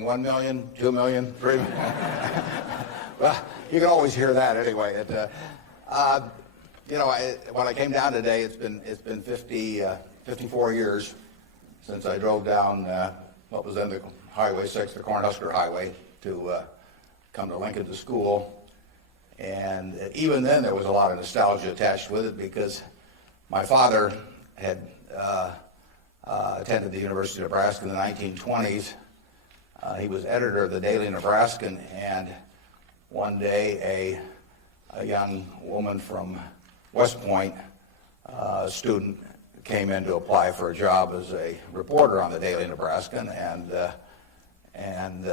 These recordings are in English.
thought-provoking? 1 million, 2 million, 3 million? Well, you can always hear that anyway. When I came down today, it's been 54 years since I drove down what was then the Highway 6, the Cornhusker Highway, to come to Lincoln to school. And even then, there was a lot of nostalgia attached with it because my father had attended the University of Nebraska in the 1920s. He was editor of the Daily Nebraskan, and one day a young woman from West Point, a student, came in to apply for a job as a reporter on the Daily Nebraskan, and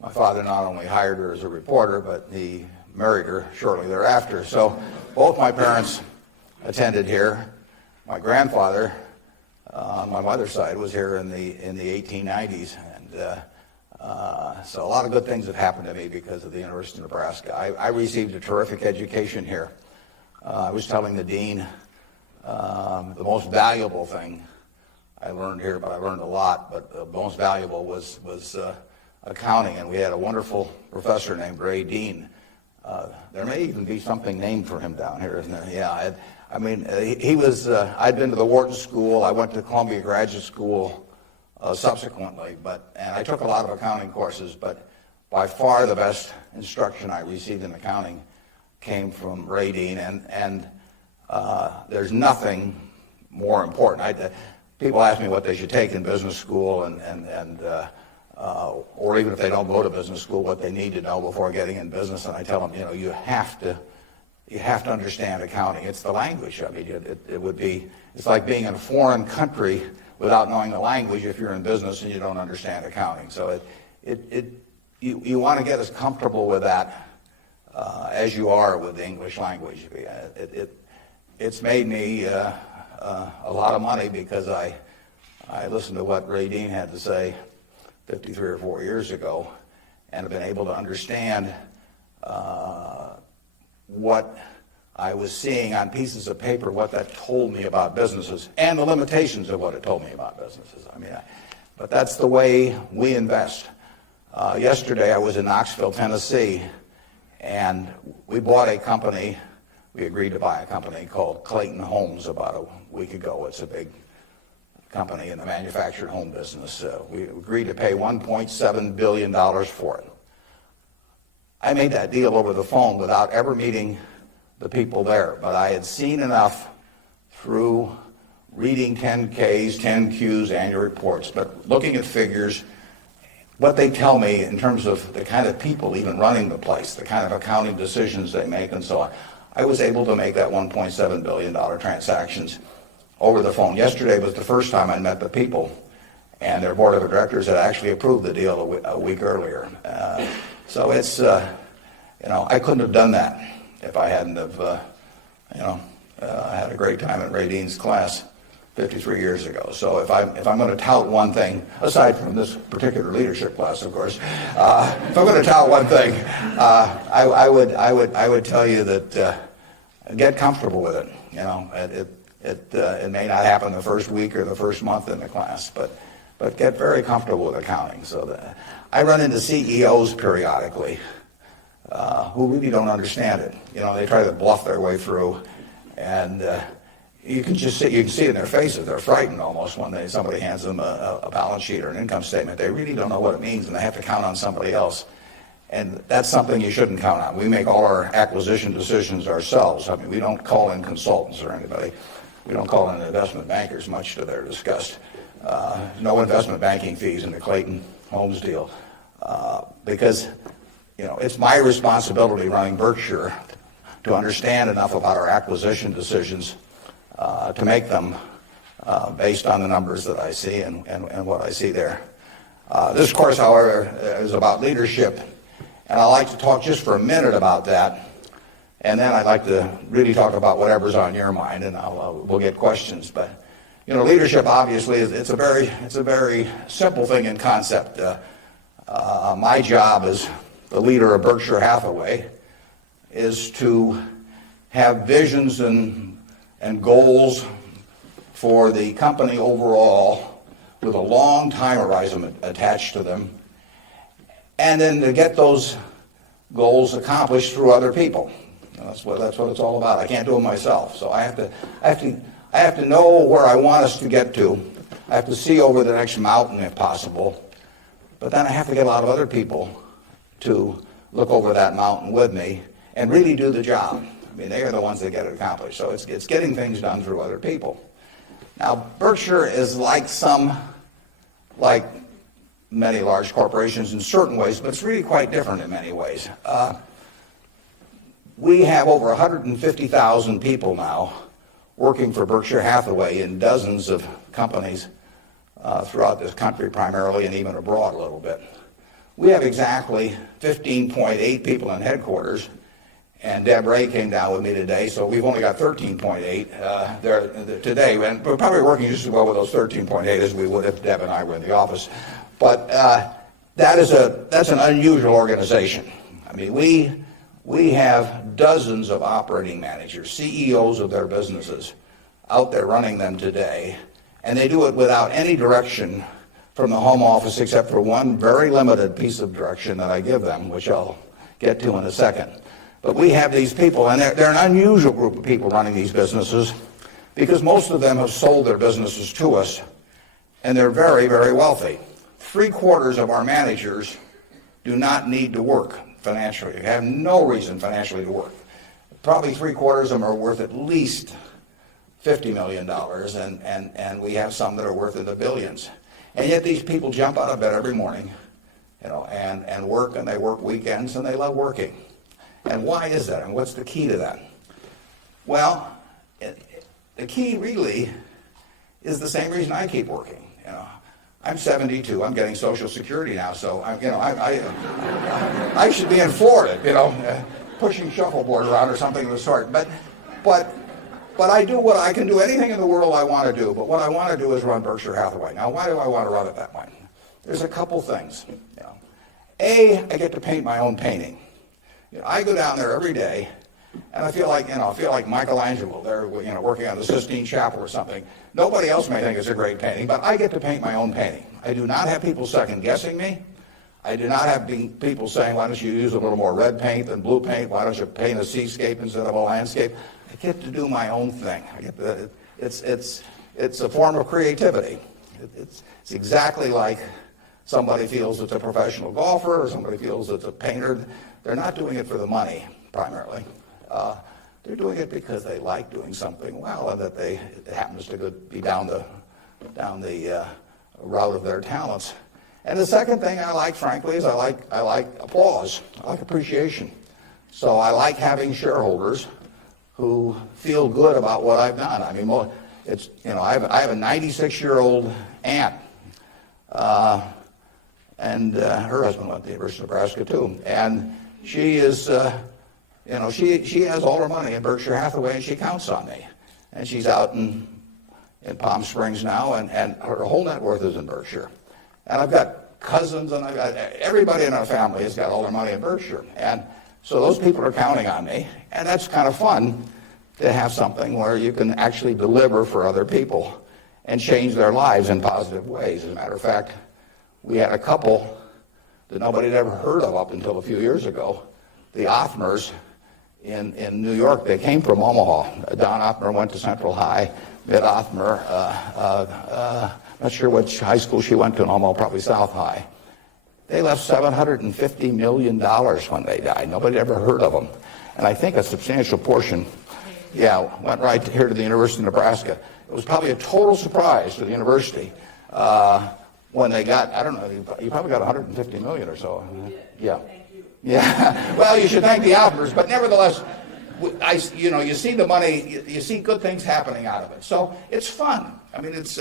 my father not only hired her as a reporter, but he married her shortly thereafter. So both my parents attended here. My grandfather on my mother's side was here in the 1890s, and so a lot of good things have happened to me because of the University of Nebraska. I received a terrific education here. I was telling the dean the most valuable thing I learned here, but I learned a lot, but the most valuable was accounting, and we had a wonderful professor named Ray Dean. There may even be something named for him down here, isn't there? Yeah, he was, I'd been to the Wharton School. I went to Columbia Graduate School subsequently, and I took a lot of accounting courses, but by far the best instruction I received in accounting came from Ray Dean, and there's nothing more important. People ask me what they should take in business school, or even if they don't go to business school, what they need to know before getting in business, and I tell them, you have to understand accounting. It's the language. I mean, it's like being in a foreign country without knowing the language if you're in business and you don't understand accounting. So you want to get as comfortable with that as you are with the English language. It's made me a lot of money because I listened to what Ray Dean had to say 53 or 4 years ago, and have been able to understand what I was seeing on pieces of paper, what that told me about businesses, and the limitations of what it told me about businesses. But that's the way we invest. Yesterday I was in Knoxville, Tennessee, and we bought a company. We agreed to buy a company called Clayton Homes about a week ago. It's a big company in the manufactured home business. We agreed to pay $1.7 billion for it. I made that deal over the phone without ever meeting the people there, but I had seen enough through reading 10Ks, 10Qs, annual reports, but looking at figures, what they tell me in terms of the kind of people even running the place, the kind of accounting decisions they make and so on. I was able to make that $1.7 billion transactions over the phone. Yesterday was the first time I met the people, and their board of directors had actually approved the deal a week earlier. So it's, I couldn't have done that if I hadn't have, had a great time at Ray Dean's class 53 years ago. So if I'm going to tout one thing, aside from this particular leadership class, of course, if I'm going to tout one thing, I would tell you that get comfortable with it. It may not happen the first week or the first month in the class, but get very comfortable with accounting. So I run into CEOs periodically who really don't understand it. They try to bluff their way through, and you can see it in their faces. They're frightened almost when somebody hands them a balance sheet or an income statement. They really don't know what it means, and they have to count on somebody else. And that's something you shouldn't count on. We make all our acquisition decisions ourselves. We don't call in consultants or anybody. We don't call in investment bankers, much to their disgust. No investment banking fees in the Clayton Homes deal, because it's my responsibility running Berkshire to understand enough about our acquisition decisions to make them based on the numbers that I see and what I see there. This course, however, is about leadership, and I'd like to talk just for a minute about that, and then I'd like to really talk about whatever's on your mind, and we'll get questions. But leadership obviously it's a very simple thing in concept. My job as the leader of Berkshire Hathaway is to have visions and goals for the company overall with a long time horizon attached to them, and then to get those goals accomplished through other people. That's what it's all about. I can't do it myself, so I have to know where I want us to get to. I have to see over the next mountain if possible, but then I have to get a lot of other people to look over that mountain with me and really do the job. I mean, they are the ones that get it accomplished. So it's getting things done through other people. Now, Berkshire is like many large corporations in certain ways, but it's really quite different in many ways. We have over 150,000 people now working for Berkshire Hathaway in dozens of companies throughout this country primarily, and even abroad a little bit. We have exactly 15.8 people in headquarters, and Deb Ray came down with me today, so we've only got 13.8 there today, and we're probably working just as well with those 13.8 as we would if Deb and I were in the office. But that's an unusual organization. I mean, we have dozens of operating managers, CEOs of their businesses, out there running them today, and they do it without any direction from the home office except for one very limited piece of direction that I give them, which I'll get to in a second. But we have these people, and they're an unusual group of people running these businesses because most of them have sold their businesses to us, and they're very, very wealthy. 3/4 of our managers do not need to work financially. They have no reason financially to work. Probably 3/4 of them are worth at least $50 million, and we have some that are worth in the billions. And yet these people jump out of bed every morning, and work, and they work weekends, and they love working. And why is that? And what's the key to that? Well, the key really is the same reason I keep working. I'm 72. I'm getting Social Security now, so I should be in Florida, pushing shuffleboard around or something of the sort. But I do what I can do. Anything in the world I want to do. But what I want to do is run Berkshire Hathaway. Now, why do I want to run it that way? There's a couple things. A, I get to paint my own painting. I go down there every day, and I feel like Michelangelo. They're working on the Sistine Chapel or something. Nobody else may think it's a great painting, but I get to paint my own painting. I do not have people second guessing me. I do not have people saying, why don't you use a little more red paint than blue paint? Why don't you paint a seascape instead of a landscape? I get to do my own thing. It's a form of creativity. It's exactly like somebody feels it's a professional golfer or somebody feels it's a painter. They're not doing it for the money, primarily. They're doing it because they like doing something well, and that it happens to be down the route of their talents. And the second thing I like, frankly, is I like applause. I like appreciation. So I like having shareholders who feel good about what I've done. I mean, I have a 96-year-old aunt, and her husband went to the University of Nebraska too, and she is. She has all her money in Berkshire Hathaway, and she counts on me. And she's out in Palm Springs now, and her whole net worth is in Berkshire. And I've got cousins, and I've got everybody in our family has got all their money in Berkshire. And so those people are counting on me, and that's kind of fun to have something where you can actually deliver for other people and change their lives in positive ways. As a matter of fact, we had a couple that nobody had ever heard of up until a few years ago, the Othmers in New York. They came from Omaha. Don Othmer went to Central High. Mitt Othmer, not sure which high school she went to in Omaha, probably South High. They left $750 million when they died. Nobody had ever heard of them. And I think a substantial portion, went right here to the University of Nebraska. It was probably a total surprise to the university when they got, I don't know, you probably got $150 million or so. Yeah. Yeah, well, you should thank the Othmers, but nevertheless, you see the money, you see good things happening out of it. So it's fun. I mean, it's,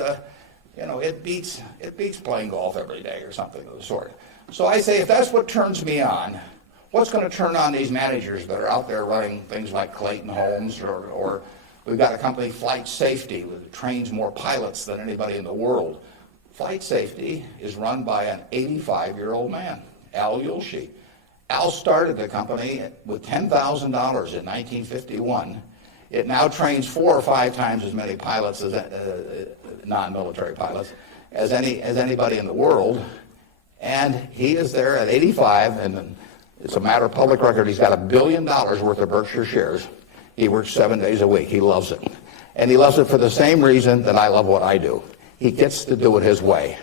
it beats playing golf every day or something of the sort. So I say, if that's what turns me on, what's going to turn on these managers that are out there running things like Clayton Homes, or we've got a company, Flight Safety, that trains more pilots than anybody in the world. Flight Safety is run by an 85-year-old man, Al Yulshi. Al started the company with $10,000 in 1951. It now trains 4 or 5 times as many pilots, as non-military pilots, as anybody in the world. And he is there at 85, and it's a matter of public record. He's got $1 billion worth of Berkshire shares. He works 7 days a week. He loves it. And he loves it for the same reason that I love what I do. He gets to do it his way.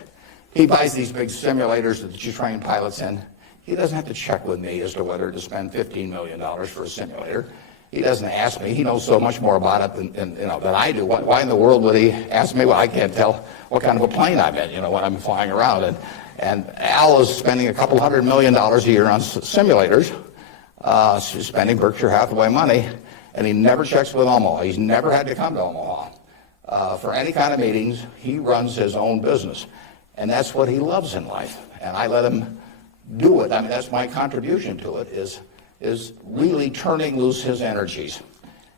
He buys these big simulators that you train pilots in. He doesn't have to check with me as to whether to spend $15 million for a simulator. He doesn't ask me. He knows so much more about it than I do. Why in the world would he ask me? Well, I can't tell what kind of a plane I'm in, when I'm flying around. And Al is spending a couple $100 million a year on simulators, spending Berkshire Hathaway money, and he never checks with Omaha. He's never had to come to Omaha for any kind of meetings. He runs his own business, and that's what he loves in life. And I let him do it. I mean, that's my contribution to it, is really turning loose his energies.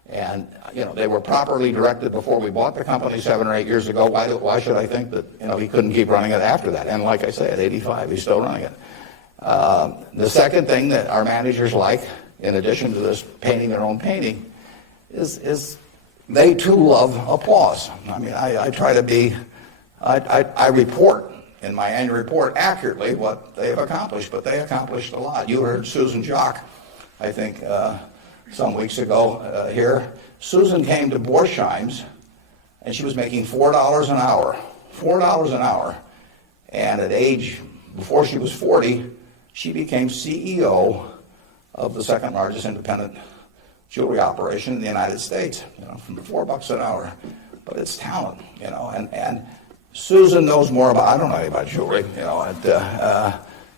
And, they were properly directed before we bought the company 7 or 8 years ago. Why should I think that, he couldn't keep running it after that? And like I say, at 85, he's still running it. The second thing that our managers like, in addition to this painting their own painting, is they too love applause. I mean, I try to be, I report in my annual report accurately what they have accomplished, but they accomplished a lot. You heard Susan Jock, I think, some weeks ago here. Susan came to Borsheim's, and she was making $4 an hour. $4 an hour. And at before she was 40, she became CEO of the second largest independent jewelry operation in the United States, from $4 an hour. But it's talent, and Susan knows more about, I don't know anything about jewelry,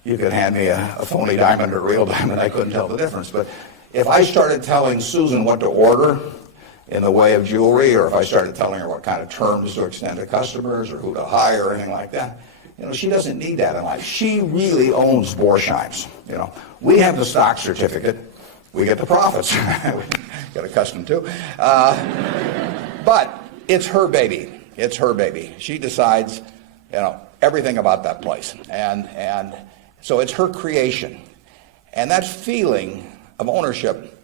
you could hand me a phony diamond or a real diamond, I couldn't tell the difference. But if I started telling Susan what to order in the way of jewelry, or if I started telling her what kind of terms to extend to customers or who to hire or anything like that, she doesn't need that in life. She really owns Borsheim's. We have the stock certificate, we get the profits. We get accustomed to. But it's her baby. It's her baby. She decides, everything about that place. And so it's her creation. And that feeling of ownership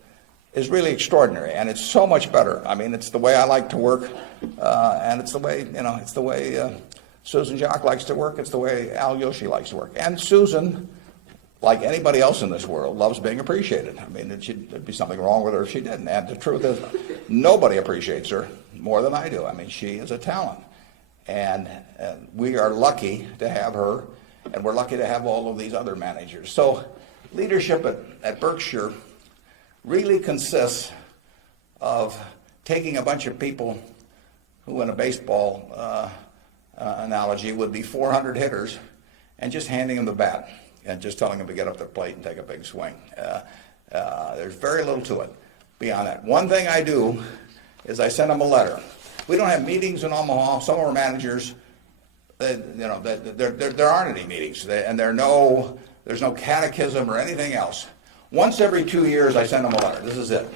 is really extraordinary, and it's so much better. I mean, it's the way I like to work, and it's the way, Susan Jock likes to work. It's the way Al Yoshi likes to work. And Susan, like anybody else in this world, loves being appreciated. I mean, there'd be something wrong with her if she didn't. And the truth is, nobody appreciates her more than I do. I mean, she is a talent. And we are lucky to have her, and we're lucky to have all of these other managers. So leadership at Berkshire really consists of taking a bunch of people who, in a baseball analogy, would be 400 hitters, and just handing them the bat and just telling them to get up their plate and take a big swing. There's very little to it beyond that. One thing I do is I send them a letter. We don't have meetings in Omaha. Some of our managers, there aren't any meetings, and there's no catechism or anything else. Once every 2 years, I send them a letter. This is it.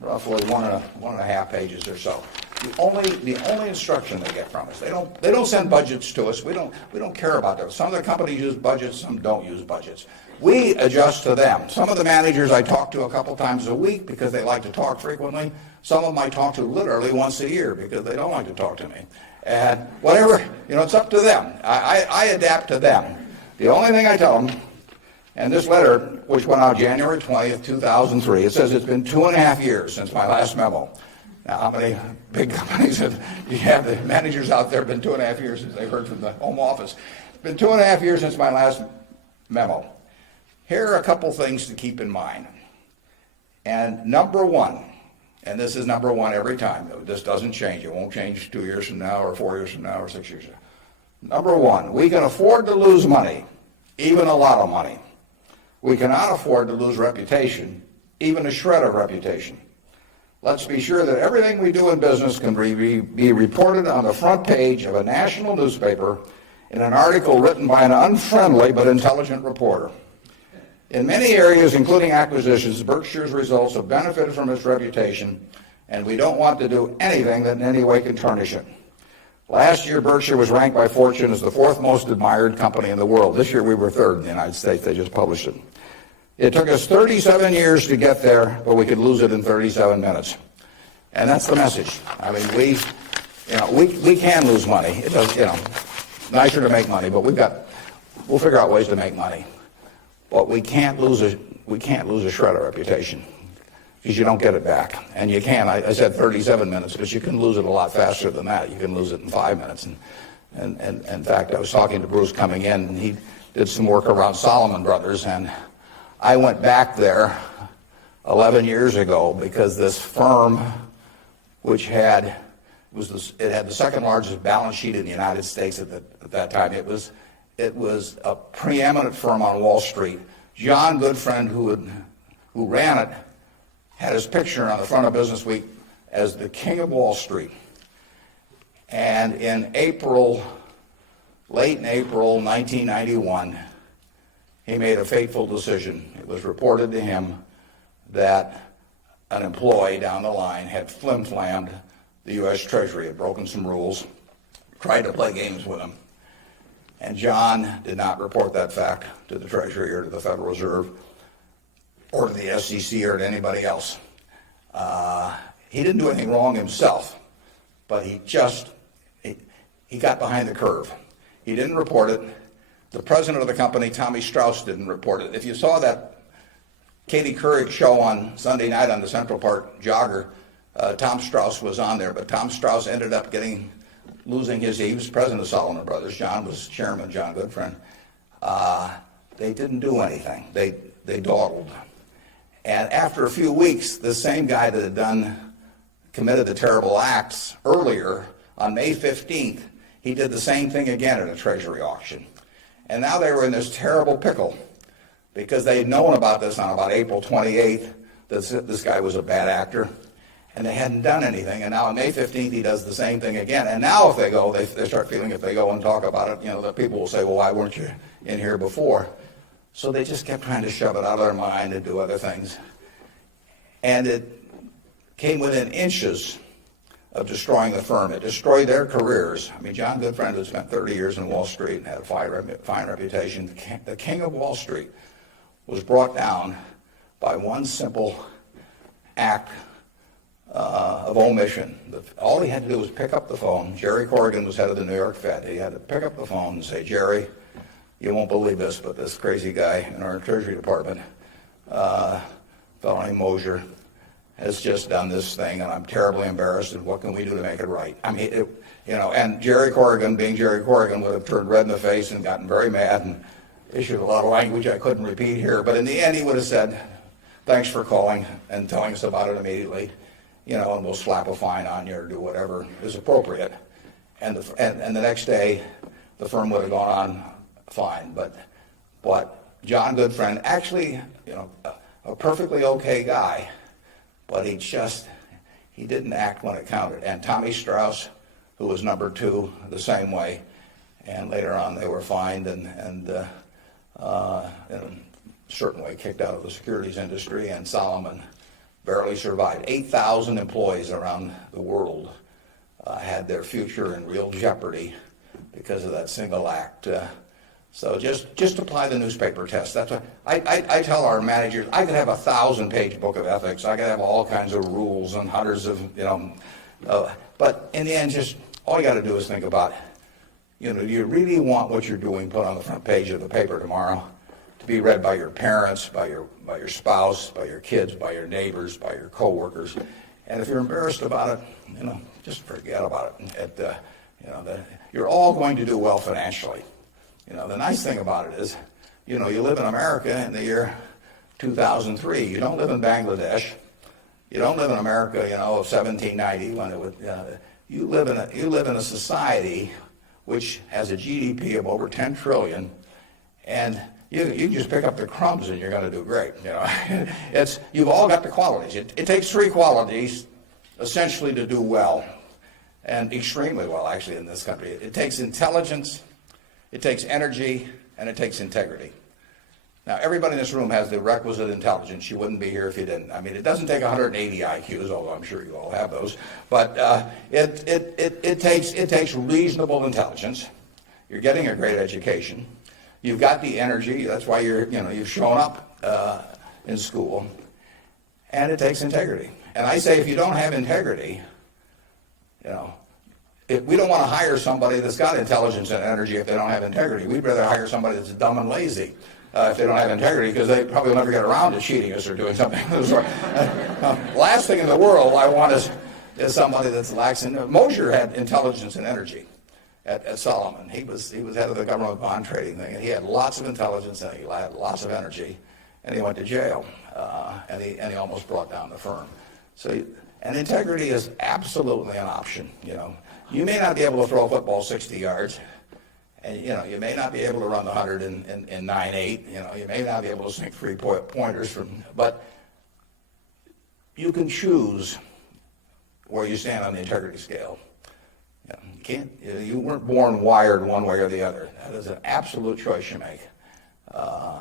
Roughly one and a half pages or so. The only instruction they get from us. They don't send budgets to us. We don't care about that. Some of the companies use budgets, some don't use budgets. We adjust to them. Some of the managers I talk to a couple times a week because they like to talk frequently. Some of them I talk to literally once a year because they don't like to talk to me. And whatever, it's up to them. I adapt to them. The only thing I tell them, and this letter, which went out January 20th, 2003, it says it's been 2.5 years since my last memo. Now, how many big companies you have the managers out there? Been 2.5 years since they heard from the home office. It's been 2.5 years since my last memo. Here are a couple things to keep in mind. And number one, and this is number one every time. This doesn't change. It won't change 2 years from now or 4 years from now or 6 years from now. Number one, we can afford to lose money, even a lot of money. We cannot afford to lose reputation, even a shred of reputation. Let's be sure that everything we do in business can be reported on the front page of a national newspaper in an article written by an unfriendly but intelligent reporter. In many areas, including acquisitions, Berkshire's results have benefited from its reputation, and we don't want to do anything that in any way can tarnish it. Last year, Berkshire was ranked by Fortune as the 4th most admired company in the world. This year, we were 3rd in the United States. They just published it. It took us 37 years to get there, but we could lose it in 37 minutes. And that's the message. I mean, we can lose money. It does, nicer to make money, but we'll figure out ways to make money. But we can't lose a shred of reputation, because you don't get it back. And you can. I said 37 minutes, but you can lose it a lot faster than that. You can lose it in 5 minutes. And in fact, I was talking to Bruce coming in, and he did some work around Salomon Brothers, and I went back there 11 years ago because this firm, which had the second largest balance sheet in the United States at that time. It was a preeminent firm on Wall Street. John Goodfriend, who ran it, had his picture on the front of Business Week as the king of Wall Street. And in late in April 1991, he made a fateful decision. It was reported to him that an employee down the line had flim-flammed the U.S. Treasury, had broken some rules, tried to play games with him. And John did not report that fact to the Treasury or to the Federal Reserve or to the SEC or to anybody else. He didn't do anything wrong himself, but he got behind the curve. He didn't report it. The president of the company, Tommy Strauss, didn't report it. If you saw that Katie Couric show on Sunday night on the Central Park Jogger, Tom Strauss was on there, but Tom Strauss ended up losing he was president of Salomon Brothers. John was chairman, John Goodfriend. They didn't do anything. They dawdled. And after a few weeks, the same guy that had committed the terrible acts earlier, on May 15th, he did the same thing again at a Treasury auction. And now they were in this terrible pickle because they had known about this on about April 28th, that this guy was a bad actor, and they hadn't done anything. And now on May 15th, he does the same thing again. And now if they go, they start feeling if they go and talk about it, the people will say, well, why weren't you in here before? So they just kept trying to shove it out of their mind and do other things. And it came within inches of destroying the firm. It destroyed their careers. I mean, John Goodfriend had spent 30 years in Wall Street and had a fine reputation. The king of Wall Street was brought down by one simple act of omission. All he had to do was pick up the phone. Jerry Corrigan was head of the New York Fed. He had to pick up the phone and say, Jerry, you won't believe this, but this crazy guy in our Treasury Department, a fellow named Mosier, has just done this thing, and I'm terribly embarrassed, and what can we do to make it right? I mean, and Jerry Corrigan, being Jerry Corrigan, would have turned red in the face and gotten very mad and issued a lot of language I couldn't repeat here, but in the end he would have said, thanks for calling and telling us about it immediately, and we'll slap a fine on you or do whatever is appropriate. And the next day, the firm would have gone on fine. But John Goodfriend, actually, a perfectly okay guy, but he didn't act when it counted. And Tommy Strauss, who was number two, the same way. And later on, they were fined and in a certain way kicked out of the securities industry. And Salomon barely survived. 8,000 employees around the world had their future in real jeopardy because of that single act. So just apply the newspaper test. That's what I tell our managers. I could have a 1,000-page book of ethics. I could have all kinds of rules and hundreds of, but in the end, just all you got to do is think about, do you really want what you're doing put on the front page of the paper tomorrow to be read by your parents, by your spouse, by your kids, by your neighbors, by your coworkers? And if you're embarrassed about it, just forget about it. You're all going to do well financially. The nice thing about it is, you live in America in the year 2003. You don't live in Bangladesh. You don't live in America, of 1790 when it would. You live in a society which has a GDP of over 10 trillion, and you just pick up the crumbs and you're going to do great. You've all got the qualities. It takes three qualities essentially to do well, and extremely well actually in this country. It takes intelligence, it takes energy, and it takes integrity. Now, everybody in this room has the requisite intelligence. You wouldn't be here if you didn't. I mean, it doesn't take 180 IQs, although I'm sure you all have those. But it takes reasonable intelligence. You're getting a great education. You've got the energy. That's why you've shown up in school. And it takes integrity. And I say, if you don't have integrity, we don't want to hire somebody that's got intelligence and energy if they don't have integrity. We'd rather hire somebody that's dumb and lazy if they don't have integrity, because they probably will never get around to cheating us or doing something of the sort. Last thing in the world I want is somebody that's lacks in. Mosher had intelligence and energy at Solomon. He was head of the government bond trading thing, and he had lots of intelligence and he had lots of energy, and he went to jail, and he almost brought down the firm. So, and integrity is absolutely an option. You may not be able to throw a football 60 yards, and you may not be able to run the 100 in 9.8. You may not be able to sink 3-pointers but you can choose where you stand on the integrity scale. You weren't born wired one way or the other. That is an absolute choice you make.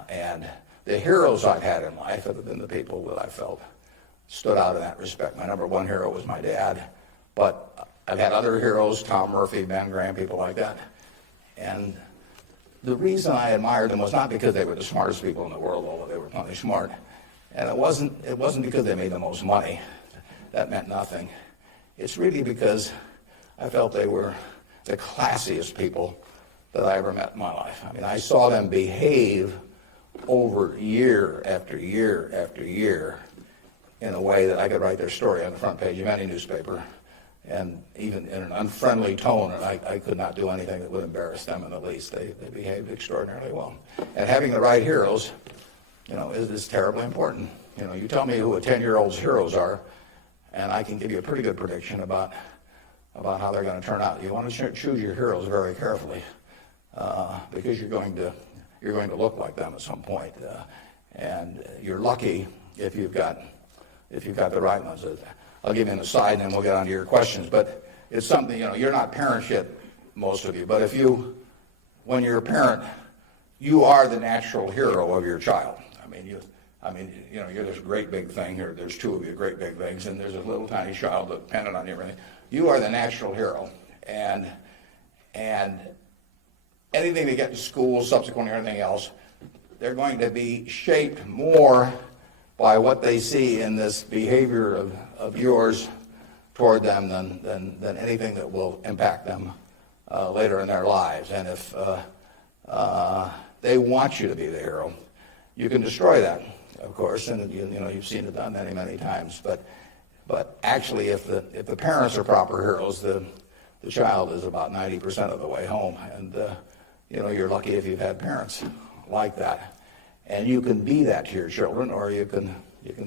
And the heroes I've had in life have been the people that I felt stood out in that respect. My number one hero was my dad, but I've had other heroes, Tom Murphy, Ben Graham, people like that. And the reason I admired them was not because they were the smartest people in the world, although they were plenty smart. And it wasn't because they made the most money. That meant nothing. It's really because I felt they were the classiest people that I ever met in my life. I mean, I saw them behave over year after year after year in a way that I could write their story on the front page of any newspaper, and even in an unfriendly tone, and I could not do anything that would embarrass them in the least. They behaved extraordinarily well. And having the right heroes, is terribly important. You tell me who a 10-year-old's heroes are, and I can give you a pretty good prediction about how they're going to turn out. You want to choose your heroes very carefully, because you're going to look like them at some point, and you're lucky if you've got the right ones. I'll give you an aside, and then we'll get on to your questions. But it's something, you're not parents yet, most of you. But when you're a parent, you are the natural hero of your child. You're this great big thing here. There's two of you great big things, and there's a little tiny child dependent on you. Everything. You are the natural hero, and anything they get in school, subsequently, or anything else, they're going to be shaped more by what they see in this behavior of yours toward them than anything that will impact them later in their lives. And if they want you to be the hero, you can destroy that, of course, and you've seen it done many, many times. But actually, if the parents are proper heroes, the child is about 90% of the way home, and you're lucky if you've had parents like that. And you can be that to your children, or you can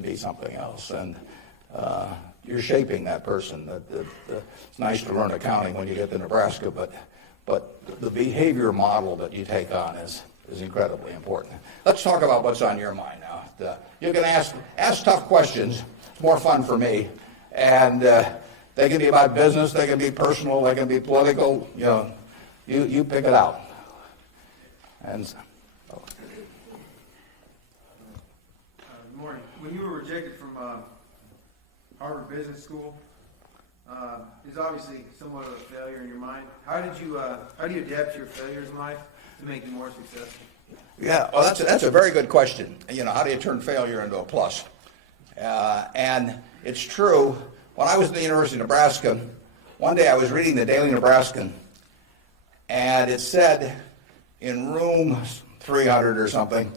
be something else, and you're shaping that person. It's nice to learn accounting when you get to Nebraska, but the behavior model that you take on is incredibly important. Let's talk about what's on your mind now. You can ask tough questions. It's more fun for me, and they can be about business, they can be personal, they can be political. You pick it out. And. Good morning. When you were rejected from Harvard Business School, is obviously somewhat of a failure in your mind. How do you adapt to your failures in life to make you more successful? Yeah, well, that's a very good question. How do you turn failure into a plus? And it's true. When I was at the University of Nebraska, one day I was reading the Daily Nebraskan, and it said in room 300 or something,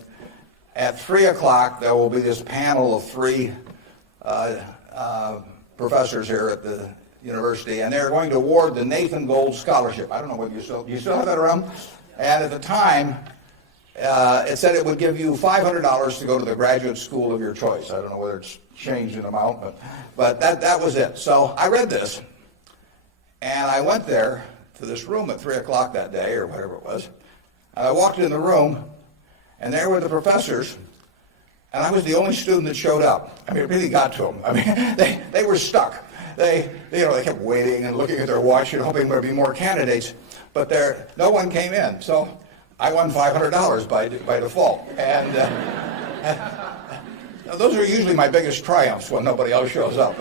at 3 o'clock there will be this panel of three professors here at the university, and they're going to award the Nathan Gold Scholarship. I don't know whether you still have that around. And at the time, it said it would give you $500 to go to the graduate school of your choice. I don't know whether it's changed in amount, but that was it. So I read this, and I went there to this room at 3 o'clock that day, or whatever it was, and I walked in the room, and there were the professors, and I was the only student that showed up. It really got to them. They were stuck. They kept waiting and looking at their watch and hoping there'd be more candidates, but no one came in. So I won $500 by default. And those are usually my biggest triumphs when nobody else shows up.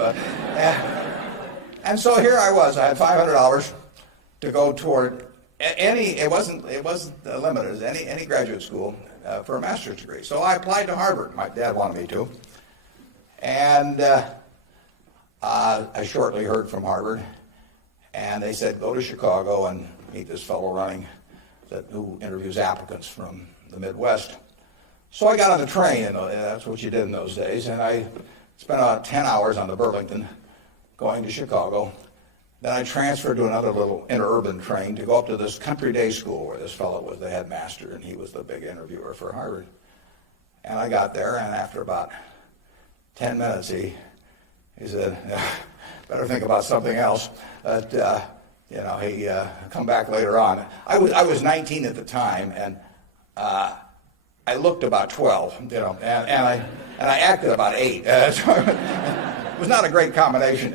And so here I was. I had $500 to go toward it wasn't limited, any graduate school for a master's degree. So I applied to Harvard. My dad wanted me to. And I shortly heard from Harvard. And they said, go to Chicago and meet this fellow who interviews applicants from the Midwest. So I got on the train, and that's what you did in those days, and I spent about 10 hours on the Burlington going to Chicago. Then I transferred to another little interurban train to go up to this country day school where this fellow was the headmaster, and he was the big interviewer for Harvard. And I got there, and after about 10 minutes, he said, better think about something else. But, he come back later on. I was 19 at the time, and I looked about 12, and I acted about 8. So it was not a great combination.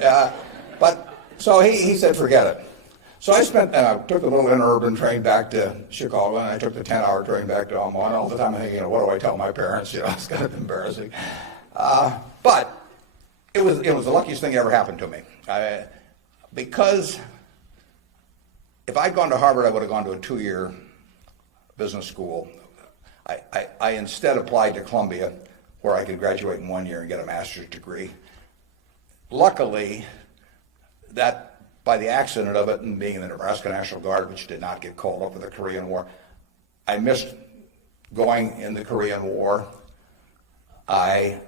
So he said, forget it. So I took the little interurban train back to Chicago, and I took the 10-hour train back to Omaha. And all the time I'm thinking, what do I tell my parents? It's kind of embarrassing. But it was the luckiest thing that ever happened to me. Because if I'd gone to Harvard, I would have gone to a 2-year business school. I instead applied to Columbia, where I could graduate in 1 year and get a master's degree. Luckily, that by the accident of it and being in the Nebraska National Guard, which did not get called up for the Korean War, I missed going in the Korean War. I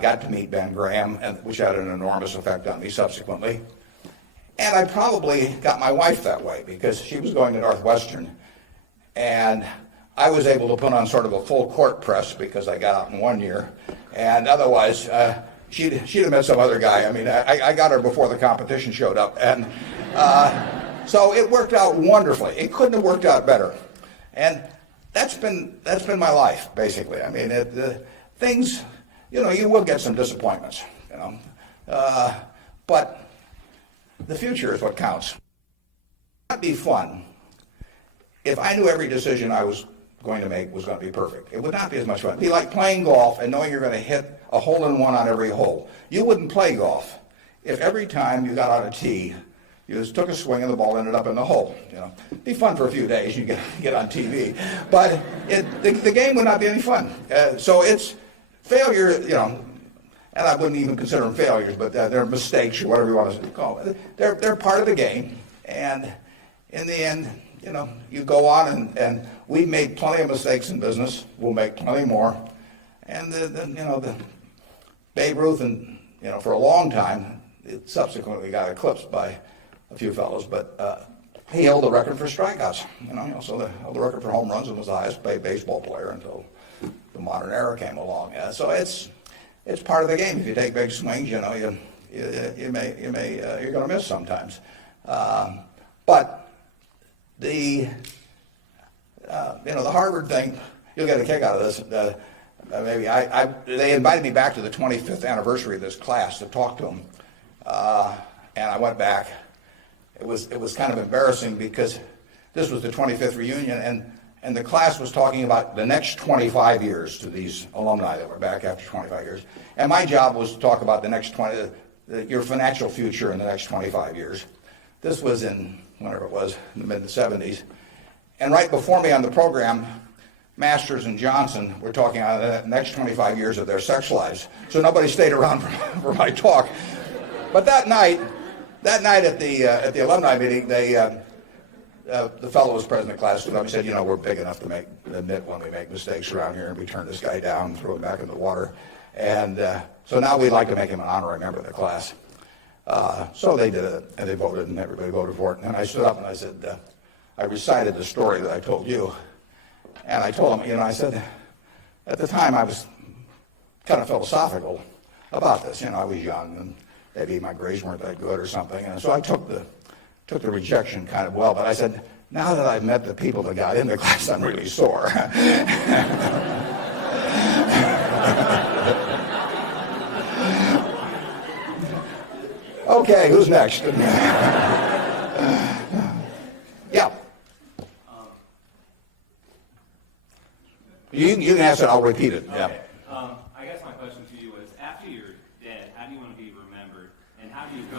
got to meet Ben Graham, which had an enormous effect on me subsequently. And I probably got my wife that way because she was going to Northwestern. And I was able to put on sort of a full court press because I got out in 1 year. And otherwise, she'd have met some other guy. I mean, I got her before the competition showed up. And so it worked out wonderfully. It couldn't have worked out better. And that's been my life, basically. I mean, things, you will get some disappointments, but the future is what counts. It'd be fun if I knew every decision I was going to make was going to be perfect. It would not be as much fun. It'd be like playing golf and knowing you're going to hit a hole-in-one on every hole. You wouldn't play golf if every time you got on a tee, you just took a swing and the ball ended up in the hole. It'd be fun for a few days. You get on TV, but the game would not be any fun. So it's failure, and I wouldn't even consider them failures, but they're mistakes or whatever you want to call them. They're part of the game, and in the end, you go on, and we've made plenty of mistakes in business. We'll make plenty more, and the Babe Ruth, and for a long time, it subsequently got eclipsed by a few fellows, but he held the record for strikeouts. So held the record for home runs and was the highest paid baseball player until the modern era came along. So it's part of the game. If you take big swings, you're going to miss sometimes. But the Harvard thing, you'll get a kick out of this. They invited me back to the 25th anniversary of this class to talk to them, and I went back. It was kind of embarrassing because this was the 25th reunion, and the class was talking about the next 25 years to these alumni that were back after 25 years. And my job was to talk about the next your financial future in the next 25 years. This was in, whenever it was, in the mid-70s. And right before me on the program, Masters and Johnson were talking about the next 25 years of their sex lives. So nobody stayed around for my talk. But that night at the alumni meeting, the fellow who was president of the class stood up and said, we're big enough to admit when we make mistakes around here, and we turn this guy down and throw him back in the water. And so now we'd like to make him an honorary member of the class. So they did it, and they voted, and everybody voted for it. And I stood up and I said, I recited the story that I told you. And I told him, I said, at the time I was kind of philosophical about this. I was young, and maybe my grades weren't that good or something. And so I took the rejection kind of well. But I said, now that I've met the people that got into class, I'm really sore. Okay, who's next? Yeah. You can answer it, I'll repeat it. Okay. Yeah. I guess my question to you was, after you're dead, how do you want to be remembered, and how do you go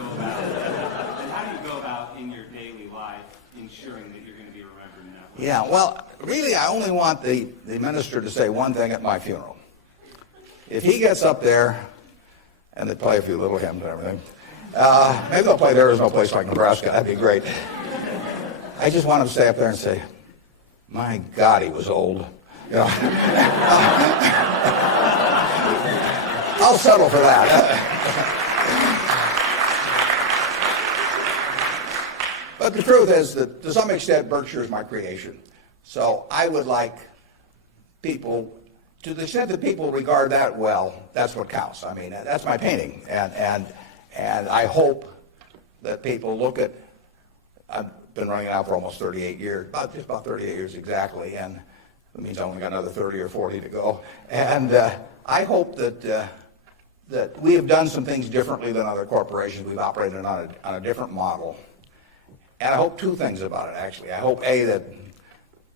about in your daily life ensuring that you're going to be remembered in that way? Yeah, well, really, I only want the minister to say one thing at my funeral. If he gets up there, and they play a few little hymns and everything, Maybe they'll play there. There's no place like Nebraska. That'd be great. I just want him to stay up there and say, my God, he was old. You know? I'll settle for that. But the truth is that, to some extent, Berkshire is my creation. So I would like people, to the extent that people regard that well, that's what counts. I mean, that's my painting. And I hope that people look at, I've been running it out for almost 38 years, just about 38 years exactly, and that means I only got another 30 or 40 to go. And I hope that we have done some things differently than other corporations. We've operated on a different model. And I hope two things about it, actually. I hope, A,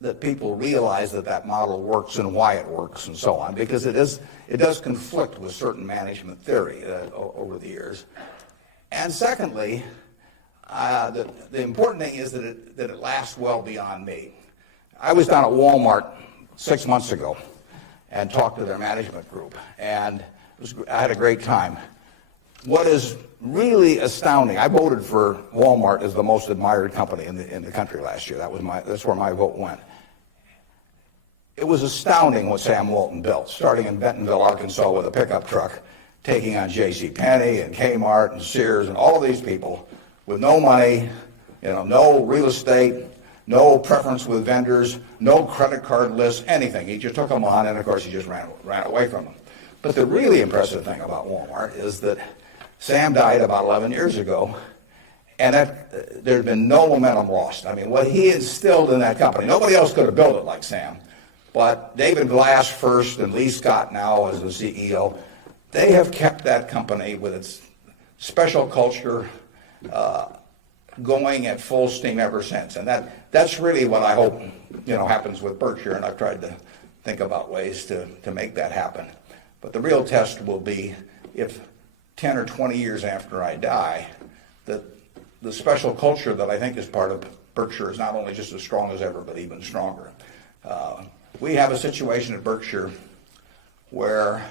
that people realize that model works and why it works and so on, because it does conflict with certain management theory over the years. And secondly, the important thing is that it lasts well beyond me. I was down at Walmart 6 months ago and talked to their management group, and I had a great time. What is really astounding, I voted for Walmart as the most admired company in the country last year. That's where my vote went. It was astounding what Sam Walton built, starting in Bentonville, Arkansas with a pickup truck, taking on J.C. Penney and Kmart and Sears and all of these people with no money, no real estate, no preference with vendors, no credit card list, anything. He just took them on, and of course he just ran away from them. But the really impressive thing about Walmart is that Sam died about 11 years ago, and there's been no momentum lost. I mean, what he instilled in that company, nobody else could have built it like Sam, but David Glass first and Lee Scott now as the CEO, they have kept that company with its special culture going at full steam ever since. And that's really what I hope happens with Berkshire, and I've tried to think about ways to make that happen. But the real test will be if 10 or 20 years after I die, that the special culture that I think is part of Berkshire is not only just as strong as ever, but even stronger. We have a situation at Berkshire where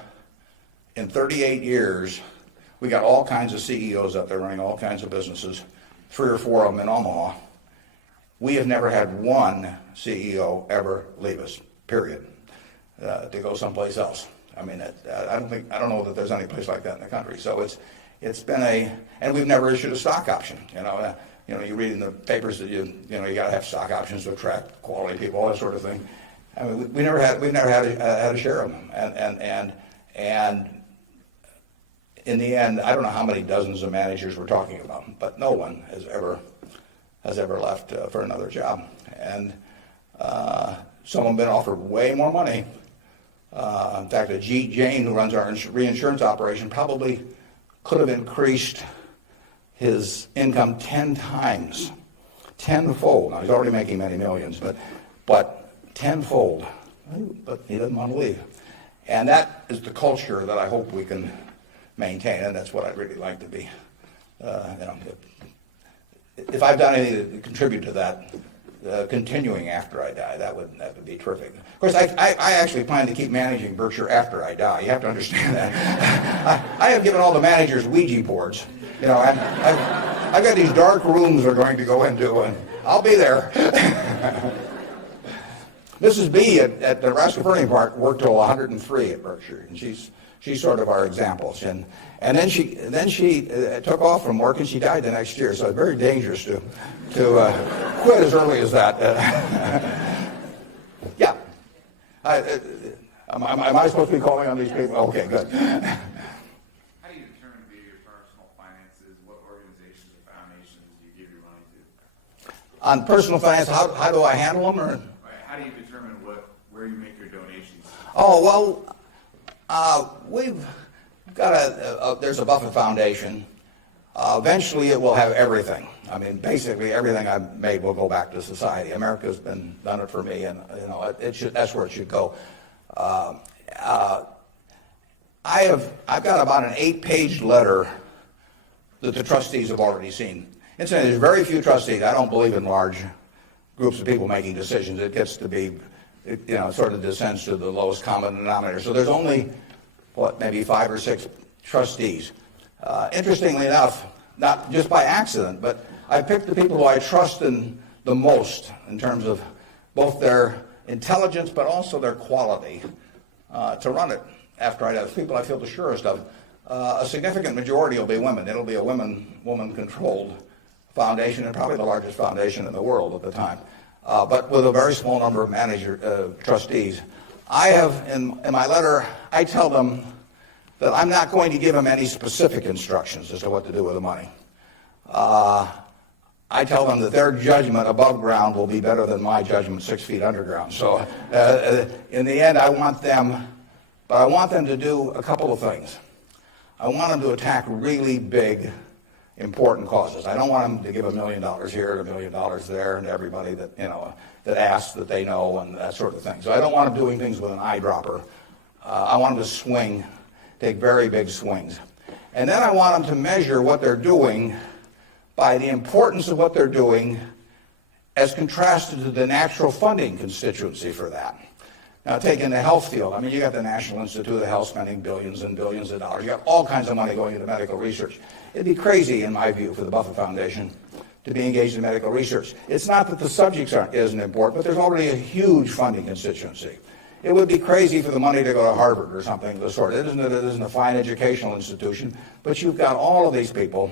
in 38 years, we got all kinds of CEOs out there running all kinds of businesses, 3 or 4 of them in Omaha. We have never had one CEO ever leave us, period, to go someplace else. I mean, I don't know that there's any place like that in the country. So it's been and we've never issued a stock option. You read in the papers that you got to have stock options to attract quality people, all that sort of thing. I mean, we've never had a share of them, and in the end, I don't know how many dozens of managers we're talking about, but no one has ever left for another job, and some have been offered way more money. In fact, Ajit Jain, who runs our reinsurance operation, probably could have increased his income 10 times, tenfold. Now, he's already making many millions, but tenfold. But he doesn't want to leave. And that is the culture that I hope we can maintain, and that's what I'd really like to be. If I've done anything to contribute to that, continuing after I die, that would be terrific. Of course, I actually plan to keep managing Berkshire after I die. You have to understand that. I have given all the managers Ouija boards. I've got these dark rooms we're going to go into, and I'll be there. Mrs. B at the Nebraska Furniture Park worked till 103 at Berkshire, and she's sort of our examples. And then she took off from work, and she died the next year. So it's very dangerous to quit as early as that. Yeah. Am I supposed to be calling on these people? Okay, good. How do you determine via your personal finances what organizations or foundations you give your money to? On personal finance, how do I handle them? Or? How do you determine where you make your donations? Oh, well, we've got there's a Buffett Foundation. Eventually it will have everything. I mean, basically everything I've made will go back to society. America's done it for me, and that's where it should go. I've got about an 8-page letter that the trustees have already seen. Incidentally, there's very few trustees. I don't believe in large groups of people making decisions. It gets to be, it sort of descends to the lowest common denominator. So there's only, maybe 5 or 6 trustees. Interestingly enough, not just by accident, but I picked the people who I trust in the most in terms of both their intelligence but also their quality to run it after I have people I feel the surest of. A significant majority will be women. It'll be a woman-controlled foundation, and probably the largest foundation in the world at the time, but with a very small number of trustees. I have, in my letter, I tell them that I'm not going to give them any specific instructions as to what to do with the money. I tell them that their judgment above ground will be better than my judgment 6 feet underground. So in the end, I want them to do a couple of things. I want them to attack really big, important causes. I don't want them to give $1 million here and $1 million there and everybody that, that asks that they know and that sort of thing. So I don't want them doing things with an eyedropper. I want them to swing, take very big swings. And then I want them to measure what they're doing by the importance of what they're doing as contrasted to the natural funding constituency for that. Now, take in the health field. I mean, you got the National Institute of Health spending billions and billions of dollars. You got all kinds of money going into medical research. It'd be crazy, in my view, for the Buffett Foundation to be engaged in medical research. It's not that the subjects isn't important, but there's already a huge funding constituency. It would be crazy for the money to go to Harvard or something of the sort. It isn't a fine educational institution, but you've got all of these people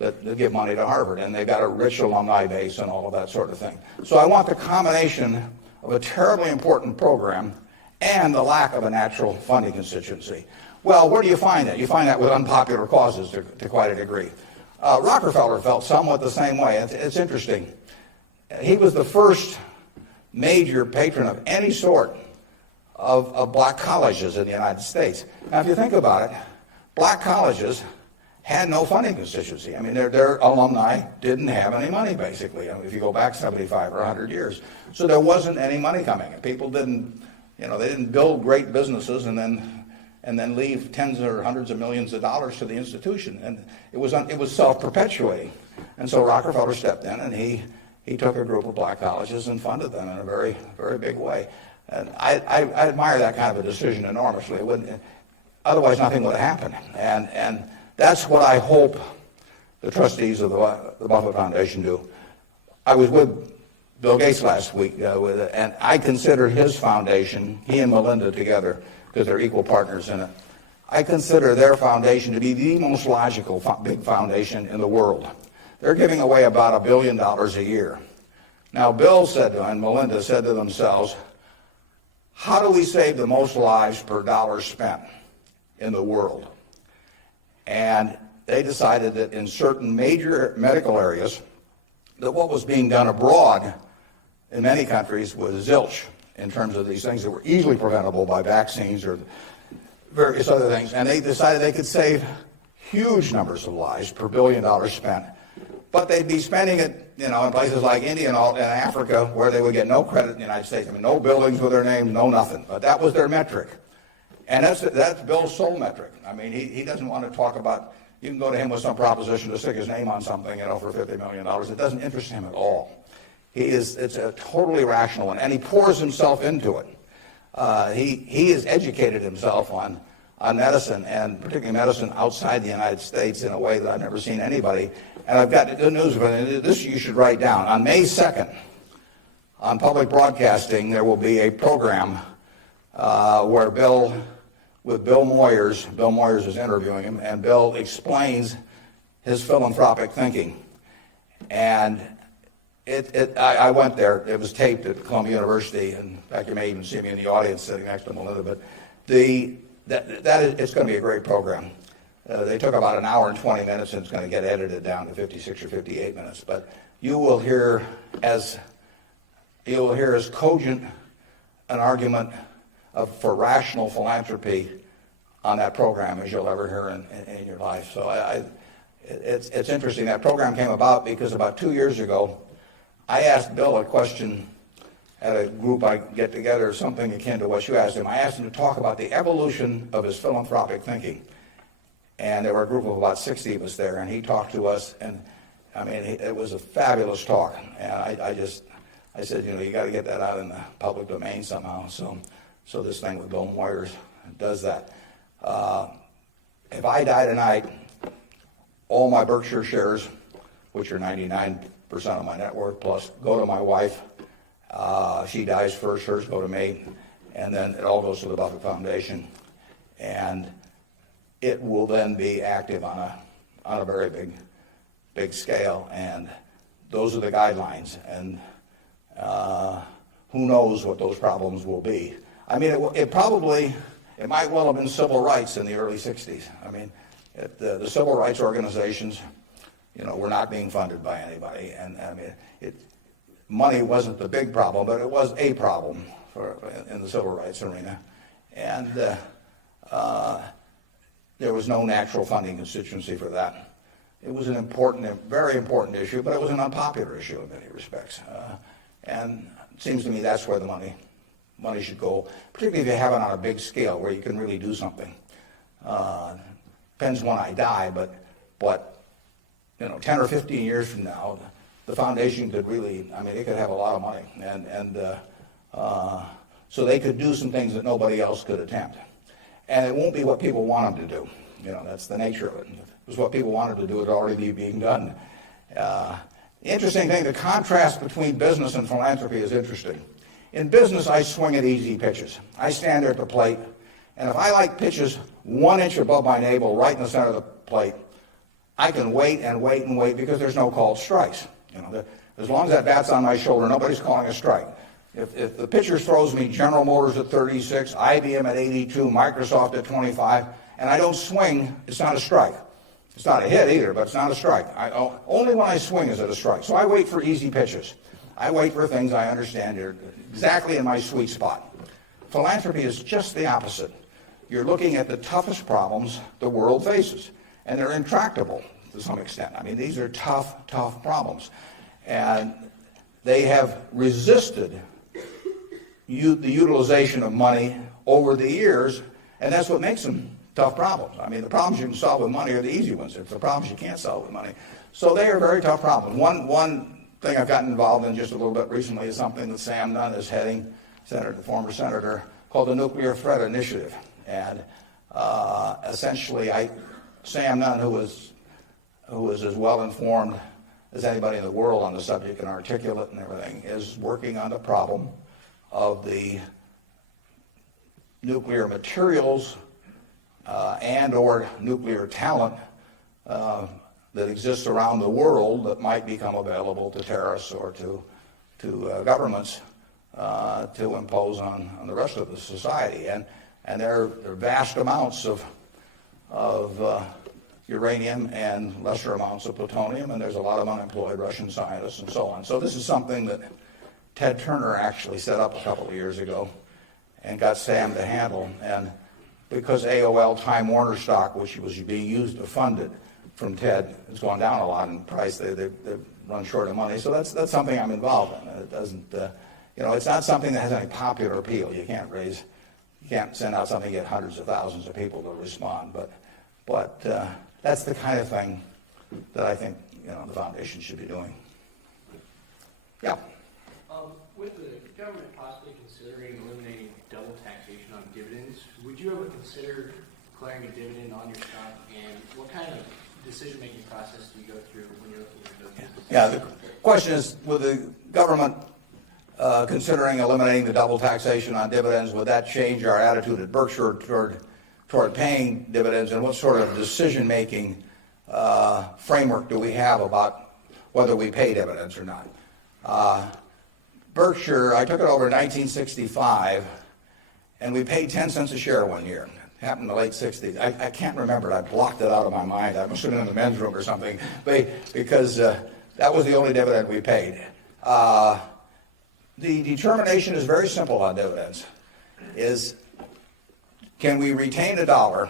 that give money to Harvard, and they've got a rich alumni base and all of that sort of thing. So I want the combination of a terribly important program and the lack of a natural funding constituency. Well, where do you find that? You find that with unpopular causes to quite a degree. Rockefeller felt somewhat the same way. It's interesting. He was the first major patron of any sort of black colleges in the United States. Now, if you think about it, black colleges had no funding constituency. I mean, their alumni didn't have any money, basically, if you go back 75 or 100 years. So there wasn't any money coming. And people didn't, they didn't build great businesses and then leave tens or hundreds of millions of dollars to the institution. And it was self-perpetuating. And so Rockefeller stepped in, and he took a group of black colleges and funded them in a very, very big way. And I admire that kind of a decision enormously. Otherwise, nothing would have happened. And that's what I hope the trustees of the Buffett Foundation do. I was with Bill Gates last week, and I consider his foundation, he and Melinda together, because they're equal partners in it, I consider their foundation to be the most logical big foundation in the world. They're giving away about $1 billion a year. Now, Bill said to him, and Melinda said to themselves, how do we save the most lives per dollar spent in the world? And they decided that in certain major medical areas, that what was being done abroad in many countries was zilch in terms of these things that were easily preventable by vaccines or various other things. And they decided they could save huge numbers of lives per $1 billion spent. But they'd be spending it, in places like India and Africa, where they would get no credit in the United States. I mean, no buildings with their names, no nothing. But that was their metric. And that's Bill's sole metric. I mean, he doesn't want to talk about, you can go to him with some proposition to stick his name on something, for $50 million. It doesn't interest him at all. It's a totally rational one, and he pours himself into it. He has educated himself on medicine, and particularly medicine outside the United States, in a way that I've never seen anybody. And I've got good news for you. This you should write down. On May 2nd, on public broadcasting, there will be a program where Bill Moyers is interviewing him, and Bill explains his philanthropic thinking. And I went there. It was taped at Columbia University. In fact, you may even see me in the audience sitting next to Melinda. But it's going to be a great program. They took about an hour and 20 minutes, and it's going to get edited down to 56 or 58 minutes. But you will hear as cogent an argument for rational philanthropy on that program as you'll ever hear in your life. So it's interesting. That program came about because about 2 years ago, I asked Bill a question at a group I get together, something akin to what you asked him. I asked him to talk about the evolution of his philanthropic thinking. And there were a group of about 60 of us there, and he talked to us, and it was a fabulous talk. And I said, you got to get that out in the public domain somehow. So this thing with Bill Moyers does that. If I die tonight, all my Berkshire shares, which are 99% of my net worth plus, go to my wife. She dies first, hers go to me, and then it all goes to the Buffett Foundation. And it will then be active on a very big scale, and those are the guidelines. And who knows what those problems will be. I mean, it might well have been civil rights in the early 60s. I mean, the civil rights organizations, were not being funded by anybody. And I mean, money wasn't the big problem, but it was a problem in the civil rights arena. And there was no natural funding constituency for that. It was an important, very important issue, but it was an unpopular issue in many respects. And it seems to me that's where the money should go, particularly if you have it on a big scale where you can really do something. Depends when I die, but 10 or 15 years from now, the foundation could really, it could have a lot of money, and so they could do some things that nobody else could attempt. And it won't be what people want them to do. That's the nature of it. If it was what people wanted to do, it would already be being done. The interesting thing, the contrast between business and philanthropy is interesting. In business, I swing at easy pitches. I stand there at the plate, and if I like pitches 1 inch above my navel, right in the center of the plate, I can wait and wait and wait because there's no called strikes. As long as that bat's on my shoulder, nobody's calling a strike. If the pitcher throws me General Motors at 36, IBM at 82, Microsoft at 25, and I don't swing, it's not a strike. It's not a hit either, but it's not a strike. Only when I swing is it a strike. So I wait for easy pitches. I wait for things I understand are exactly in my sweet spot. Philanthropy is just the opposite. You're looking at the toughest problems the world faces, and they're intractable to some extent. These are tough problems. And they have resisted the utilization of money over the years, and that's what makes them tough problems. The problems you can solve with money are the easy ones. It's the problems you can't solve with money. So they are very tough problems. One thing I've gotten involved in just a little bit recently is something that Sam Nunn is heading, the former senator, called the Nuclear Threat Initiative. And essentially, Sam Nunn, who is as well informed as anybody in the world on the subject and articulate and everything, is working on the problem of the nuclear materials and or nuclear talent that exists around the world that might become available to terrorists or to governments to impose on the rest of the society. And there are vast amounts of uranium and lesser amounts of plutonium, and there's a lot of unemployed Russian scientists and so on. So this is something that Ted Turner actually set up a couple of years ago and got Sam to handle. And because AOL Time Warner stock, which was being used to fund it from Ted, has gone down a lot in price, they've run short of money. So that's something I'm involved in. It doesn't, it's not something that has any popular appeal. You can't send out something and get hundreds of thousands of people to respond. But that's the kind of thing that I think the foundation should be doing. Yeah. With the government possibly considering eliminating double taxation on dividends, would you ever consider declaring a dividend on your stock? And what kind of decision-making process do you go through when you're looking at those decisions? Yeah, the question is, with the government considering eliminating the double taxation on dividends, would that change our attitude at Berkshire toward paying dividends, and what sort of decision-making framework do we have about whether we pay dividends or not? Berkshire, I took it over in 1965, and we paid 10 cents a share one year. It happened in the late 60s. I can't remember it. I blocked it out of my mind. I must have been in the men's room or something, because that was the only dividend we paid. The determination is very simple on dividends. Can we retain $1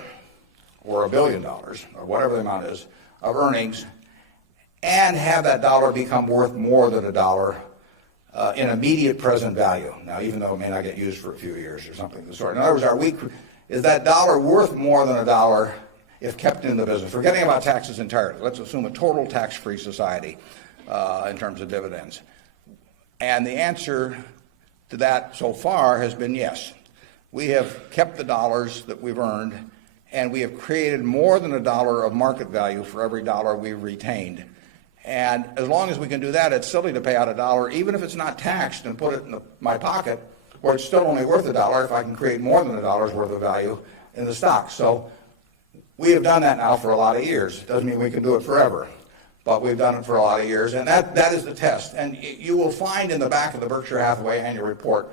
or $1 billion or whatever the amount is of earnings and have that dollar become worth more than $1 in immediate present value? Now, even though it may not get used for a few years or something of the sort. In other words, is that dollar worth more than $1 if kept in the business? Forgetting about taxes entirely. Let's assume a total tax-free society in terms of dividends. And the answer to that so far has been yes. We have kept the dollars that we've earned and we have created more than $1 of market value for every dollar we've retained. And as long as we can do that, it's silly to pay out $1, even if it's not taxed, and put it in my pocket, where it's still only worth $1 if I can create more than $1 worth of value in the stock. So we have done that now for a lot of years. It doesn't mean we can do it forever, but we've done it for a lot of years, and that is the test. And you will find in the back of the Berkshire Hathaway annual report,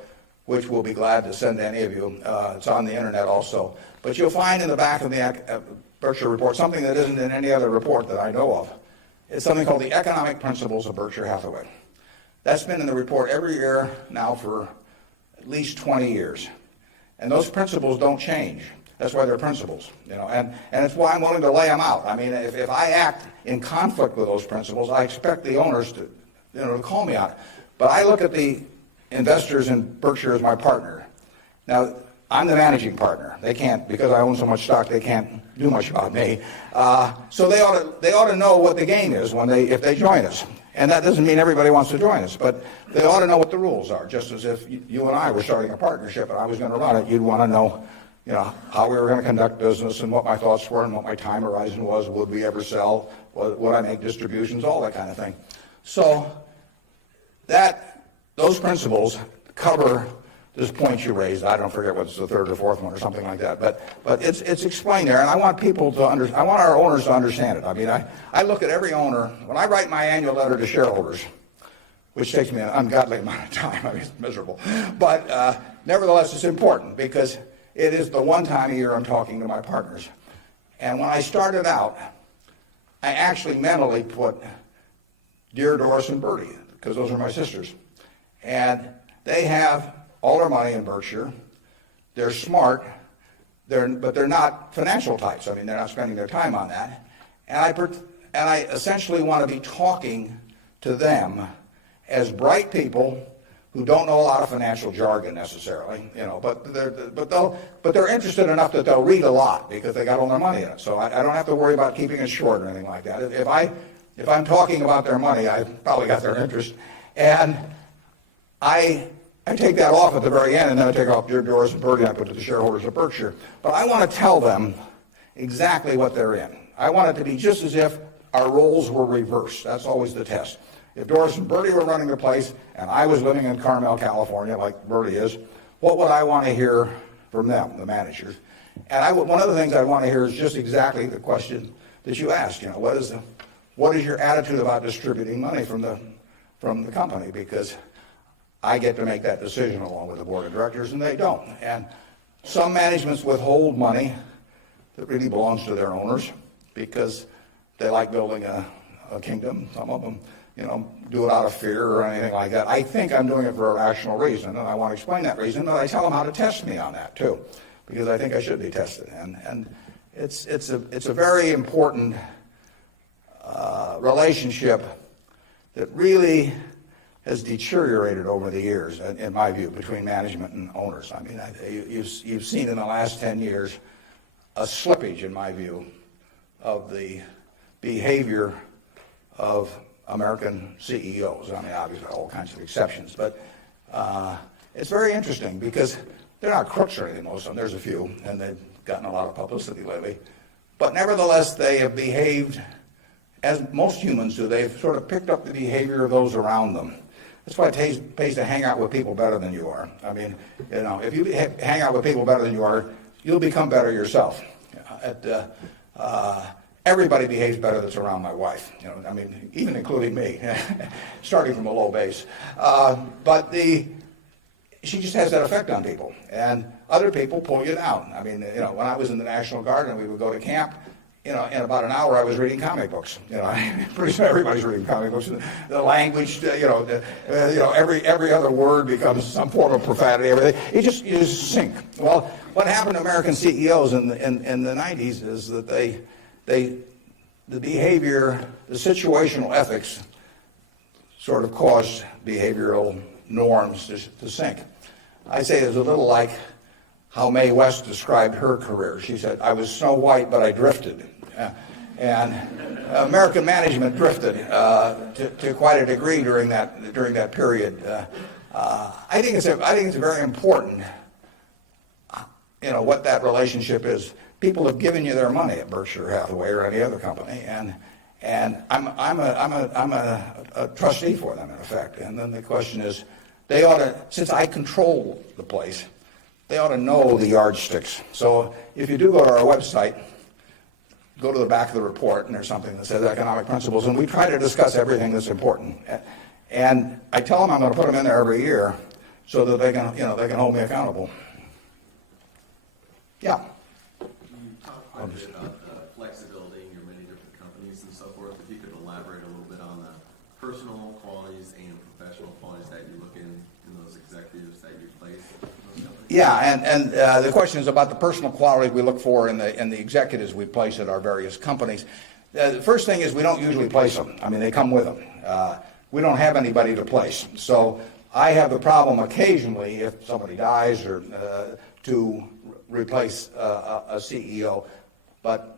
which we'll be glad to send to any of you, it's on the internet also, but you'll find in the back of the Berkshire report something that isn't in any other report that I know of. It's something called the Economic Principles of Berkshire Hathaway. That's been in the report every year now for at least 20 years. And those principles don't change. That's why they're principles, and it's why I'm willing to lay them out. I mean, if I act in conflict with those principles, I expect the owners to call me on it. But I look at the investors in Berkshire as my partner. Now, I'm the managing partner. They can't, because I own so much stock, they can't do much about me. So they ought to know what the game is if they join us. And that doesn't mean everybody wants to join us, but they ought to know what the rules are. Just as if you and I were starting a partnership and I was going to run it, you'd want to know, how we were going to conduct business and what my thoughts were and what my time horizon was. Would we ever sell? Would I make distributions? All that kind of thing. So those principles cover this point you raised. I don't forget what's the third or fourth one or something like that. But it's explained there, and I want people to I want our owners to understand it. I mean, I look at every owner when I write my annual letter to shareholders, which takes me an ungodly amount of time. I mean, it's miserable. But nevertheless, it's important because it is the one time a year I'm talking to my partners. And when I started out, I actually mentally put Dear Doris and Bertie, because those are my sisters. And they have all their money in Berkshire. They're smart, but they're not financial types. I mean, they're not spending their time on that. And I essentially want to be talking to them as bright people who don't know a lot of financial jargon necessarily, but they're interested enough that they'll read a lot because they got all their money in it. So I don't have to worry about keeping it short or anything like that. If I'm talking about their money, I've probably got their interest, and I take that off at the very end, and then I take off Dear Doris and Bertie, and I put to the shareholders of Berkshire. But I want to tell them exactly what they're in. I want it to be just as if our roles were reversed. That's always the test. If Doris and Bertie were running the place and I was living in Carmel, California, like Bertie is, what would I want to hear from them, the managers? And one of the things I want to hear is just exactly the question that you asked. What is your attitude about distributing money from the company? Because I get to make that decision along with the board of directors, and they don't. And some managements withhold money that really belongs to their owners because they like building a kingdom. Some of them do it out of fear or anything like that. I think I'm doing it for a rational reason, and I want to explain that reason, but I tell them how to test me on that too, because I think I should be tested. And it's a very important relationship that really has deteriorated over the years, in my view, between management and owners. I mean, you've seen in the last 10 years a slippage, in my view, of the behavior of American CEOs. I mean, obviously, all kinds of exceptions, but it's very interesting because they're not crooks or anything, most of them. There's a few, and they've gotten a lot of publicity lately. But nevertheless, they have behaved as most humans do. They've sort of picked up the behavior of those around them. That's why it pays to hang out with people better than you are. I mean, if you hang out with people better than you are, you'll become better yourself. Everybody behaves better that's around my wife. I mean, even including me, starting from a low base. But she just has that effect on people, and other people pull you down. I mean, when I was in the National Guard and we would go to camp, in about an hour I was reading comic books. Pretty soon everybody's reading comic books. The language, every other word becomes some form of profanity. Everything. You just sink. Well, what happened to American CEOs in the 90s is that the behavior, the situational ethics, sort of caused behavioral norms to sink. I say it's a little like how Mae West described her career. She said, "I was Snow White, but I drifted." And American management drifted to quite a degree during that period. I think it's very important, what that relationship is. people have given you their money at Berkshire Hathaway or any other company, and I'm a trustee for them in effect. And then the question is, they ought to, since I control the place, they ought to know the yardsticks. So if you do go to our website, go to the back of the report, and there's something that says economic principles, and we try to discuss everything that's important. And I tell them I'm going to put them in there every year so that they can, they can hold me accountable. Yeah. You talked quite a bit about flexibility in your many different companies and so forth. If you could elaborate a little bit on the personal qualities and professional qualities that you look in those executives that you place in those companies. Yeah, and the question is about the personal qualities we look for in the executives we place at our various companies. The first thing is we don't usually place them. I mean, they come with them. We don't have anybody to place. So I have the problem occasionally, if somebody dies, or to replace a CEO. But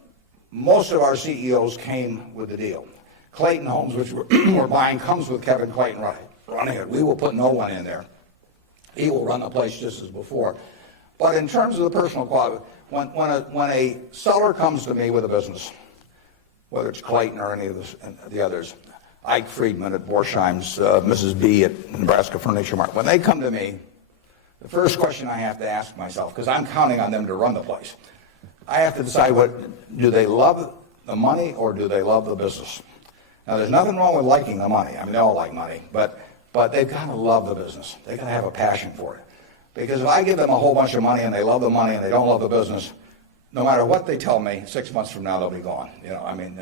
most of our CEOs came with the deal. Clayton Homes, which we're buying, comes with Kevin Clayton running it. We will put no one in there. He will run the place just as before. But in terms of the personal quality, when a seller comes to me with a business, whether it's Clayton or any of the others, Ike Friedman at Borsheim's, Mrs. B at Nebraska Furniture Mart, when they come to me, the first question I have to ask myself, because I'm counting on them to run the place, I have to decide, do they love the money or do they love the business? Now, there's nothing wrong with liking the money. I mean, they all like money, but they've got to love the business. They've got to have a passion for it. Because if I give them a whole bunch of money and they love the money and they don't love the business, no matter what they tell me, 6 months from now they'll be gone. I mean,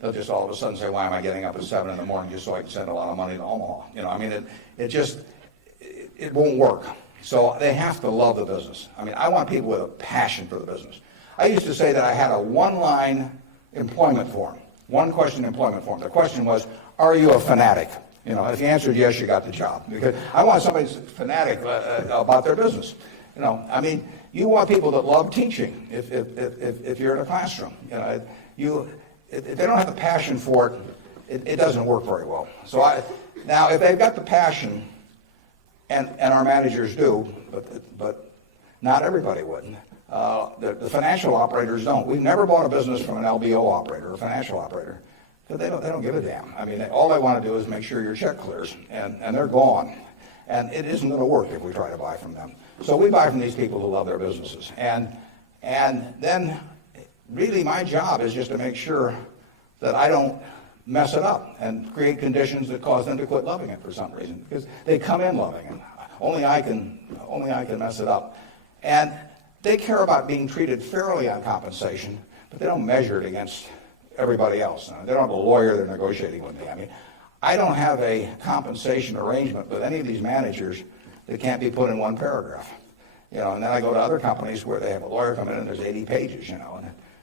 they'll just all of a sudden say, why am I getting up at 7 in the morning just so I can send a lot of money to Omaha? I mean, it won't work. So they have to love the business. I mean, I want people with a passion for the business. I used to say that I had a one-line employment form, one-question employment form. The question was, are you a fanatic? If you answered yes, you got the job. Because I want somebody who's fanatic about their business. I mean, you want people that love teaching if you're in a classroom. If they don't have the passion for it doesn't work very well. So now, if they've got the passion, and our managers do, but not everybody would. The financial operators don't. We've never bought a business from an LBO operator or financial operator. They don't give a damn. I mean, all they want to do is make sure your check clears, and they're gone. And it isn't going to work if we try to buy from them. So we buy from these people who love their businesses. And then really my job is just to make sure that I don't mess it up and create conditions that cause them to quit loving it for some reason, because they come in loving it. Only I can mess it up. And they care about being treated fairly on compensation, but they don't measure it against everybody else. They don't have a lawyer they're negotiating with me. I mean, I don't have a compensation arrangement with any of these managers that can't be put in one paragraph. And then I go to other companies where they have a lawyer come in and there's 80 pages, and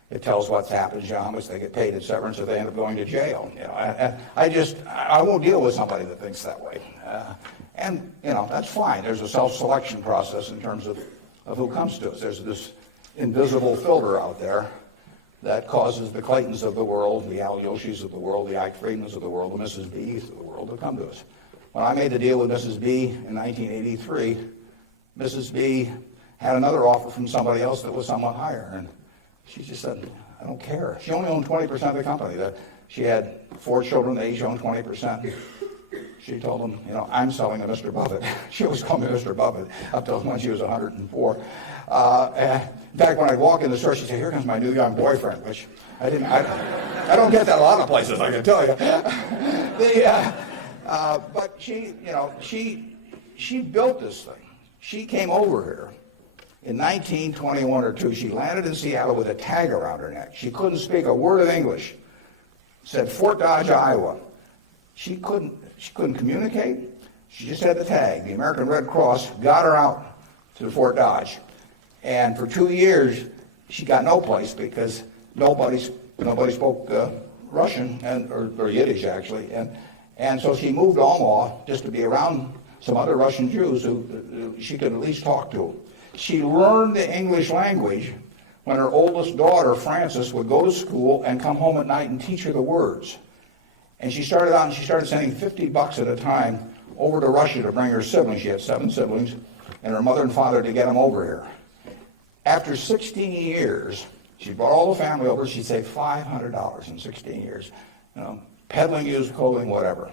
it tells what's happened, how much they get paid in severance, if they end up going to jail. I won't deal with somebody that thinks that way. And that's fine. There's a self-selection process in terms of who comes to us. There's this invisible filter out there that causes the Claytons of the world, the Al Yoshis of the world, the Ike Friedmans of the world, the Mrs. B's of the world to come to us. When I made the deal with Mrs. B in 1983, Mrs. B had another offer from somebody else that was somewhat higher, and she just said, I don't care. She only owned 20% of the company. She had 4 children, they each owned 20%. She told them, I'm selling to Mr. Buffett. She always called me Mr. Buffett up till when she was 104. In fact, when I'd walk in the store, she'd say, here comes my new young boyfriend, which I don't get that a lot of places, I can tell you. But she built this thing. She came over here in 1921 or 2. She landed in Seattle with a tag around her neck. She couldn't speak a word of English. Said Fort Dodge, Iowa. She couldn't communicate. She just had the tag. The American Red Cross got her out to Fort Dodge. And for 2 years, she got no place because nobody spoke Russian or Yiddish, actually. And so she moved to Omaha just to be around some other Russian Jews who she could at least talk to. She learned the English language when her oldest daughter, Frances, would go to school and come home at night and teach her the words. And she started sending $50 at a time over to Russia to bring her siblings. She had 7 siblings, and her mother and father to get them over here. After 16 years, She brought all the family over. She saved $500 in 16 years, peddling used clothing, whatever.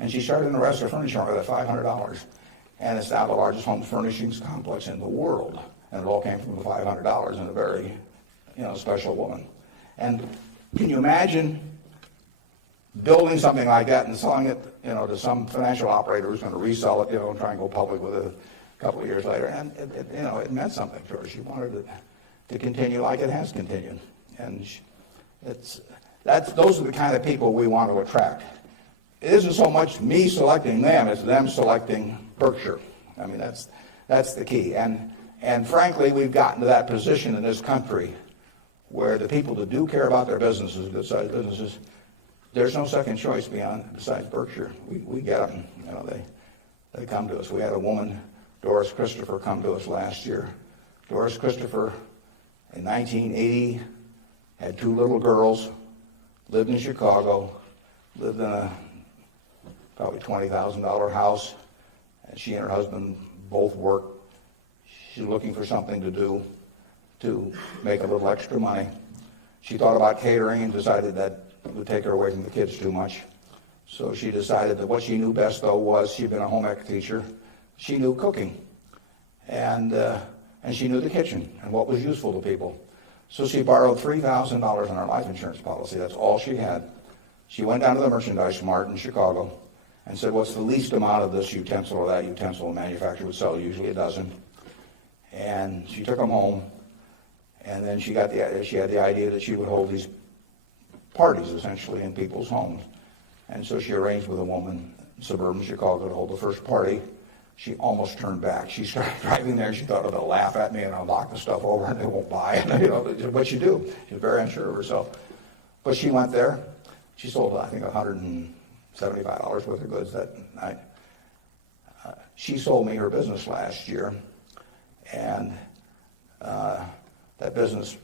And she started in the rest of furniture with that $500. And it's now the largest home furnishings complex in the world. And it all came from the $500 and a very, special woman. And can you imagine building something like that and selling it, to some financial operator who's going to resell it, and try and go public with it a couple of years later? And it meant something to her. She wanted it to continue like it has continued. And those are the kind of people we want to attract. It isn't so much me selecting them, it's them selecting Berkshire. I mean, that's the key. And frankly, we've gotten to that position in this country where the people that do care about their businesses, good-sized businesses, there's no second choice besides Berkshire. We get them. They come to us. We had a woman, Doris Christopher, come to us last year. Doris Christopher, in 1980, had 2 little girls, lived in Chicago, lived in a probably $20,000 house, and she and her husband both worked. She's looking for something to do to make a little extra money. She thought about catering and decided that it would take her away from the kids too much. So she decided that what she knew best, though, was she'd been a home ec teacher. She knew cooking, and she knew the kitchen and what was useful to people. So she borrowed $3,000 on her life insurance policy. That's all she had. She went down to the merchandise mart in Chicago and said, what's the least amount of this utensil or that utensil a manufacturer would sell? Usually a dozen. And she took them home, and then she had the idea that she would hold these parties, essentially, in people's homes. And so she arranged with a woman in suburban Chicago to hold the first party. She almost turned back. She started driving there. She thought, oh, they'll laugh at me and I'll knock the stuff over and they won't buy it. What you do. She was very unsure of herself. But she went there. She sold, I think, $175 worth of goods that night. She sold me her business last year. And that business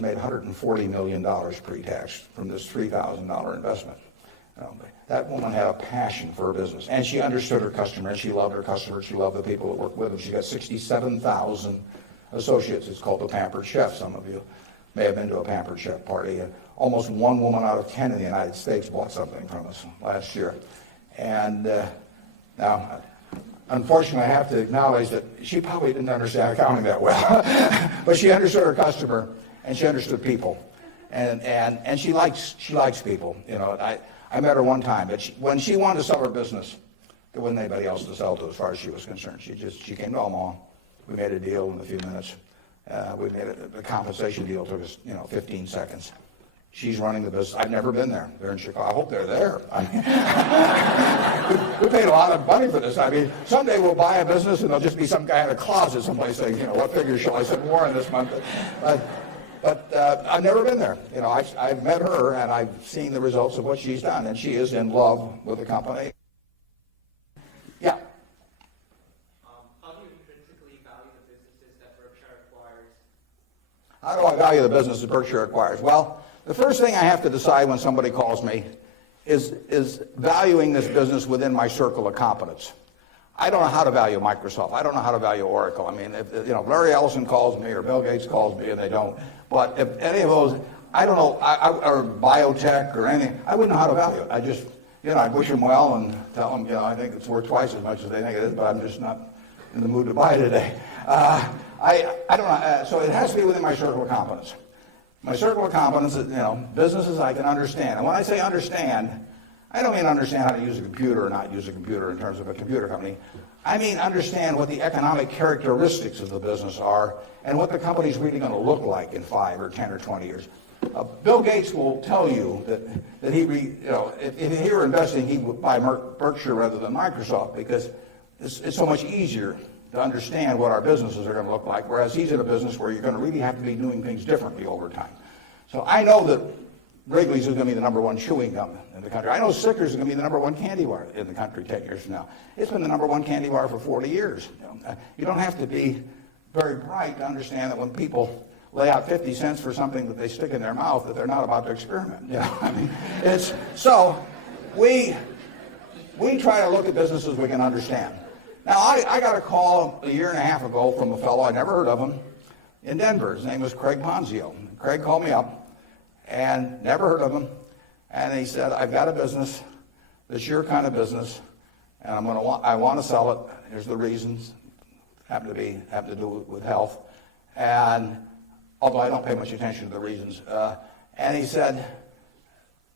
made $140 million pre-tax from this $3,000 investment. That woman had a passion for her business, and she understood her customer, and she loved her customers. She loved the people that worked with them. She got 67,000 associates. It's called the Pampered Chef. Some of you may have been to a Pampered Chef party. Almost 1 woman out of 10 in the United States bought something from us last year. And now, unfortunately, I have to acknowledge that she probably didn't understand accounting that well, but she understood her customer and she understood people, and she likes people. I met her one time, but when she wanted to sell her business, there wasn't anybody else to sell to as far as she was concerned. She came to Omaha. We made a deal in a few minutes. The compensation deal took us 15 seconds. She's running the business. I've never been there. They're in Chicago. I hope they're there. We paid a lot of money for this. I mean, someday we'll buy a business and there'll just be some guy in a closet someplace saying, what figure shall I send Warren this month? But I've never been there. I've met her and I've seen the results of what she's done, and she is in love with the company. Yeah. How do you intrinsically value the businesses that Berkshire acquires? How do I value the business that Berkshire acquires? Well, the first thing I have to decide when somebody calls me is valuing this business within my circle of competence. I don't know how to value Microsoft. I don't know how to value Oracle. I mean, if Larry Ellison calls me or Bill Gates calls me, and they don't. But if any of those, I don't know, or biotech or anything, I wouldn't know how to value it. I just, I wish them well and tell them, I think it's worth twice as much as they think it is, but I'm just not in the mood to buy today. I don't know. So it has to be within my circle of competence. My circle of competence is, businesses I can understand. And when I say understand, I don't mean understand how to use a computer or not use a computer in terms of a computer company. I mean understand what the economic characteristics of the business are and what the company's really going to look like in 5 or 10 or 20 years. Bill Gates will tell you that if he were investing, he would buy Berkshire rather than Microsoft because it's so much easier to understand what our businesses are going to look like, whereas he's in a business where you're going to really have to be doing things differently over time. So I know that Wrigley's is going to be the number 1 chewing gum in the country. I know Snickers is going to be the number 1 candy bar in the country 10 years from now. It's been the number 1 candy bar for 40 years. You don't have to be very bright to understand that when people lay out 50 cents for something that they stick in their mouth, that they're not about to experiment. So we try to look at businesses we can understand. Now, I got a call a year and a half ago from a fellow, I never heard of him, in Denver. His name was Craig Ponzio. Craig called me up and never heard of him. And he said, I've got a business, that's your kind of business, and I want to sell it. Here's the reasons. Have to do with health. And although I don't pay much attention to the reasons. And he said,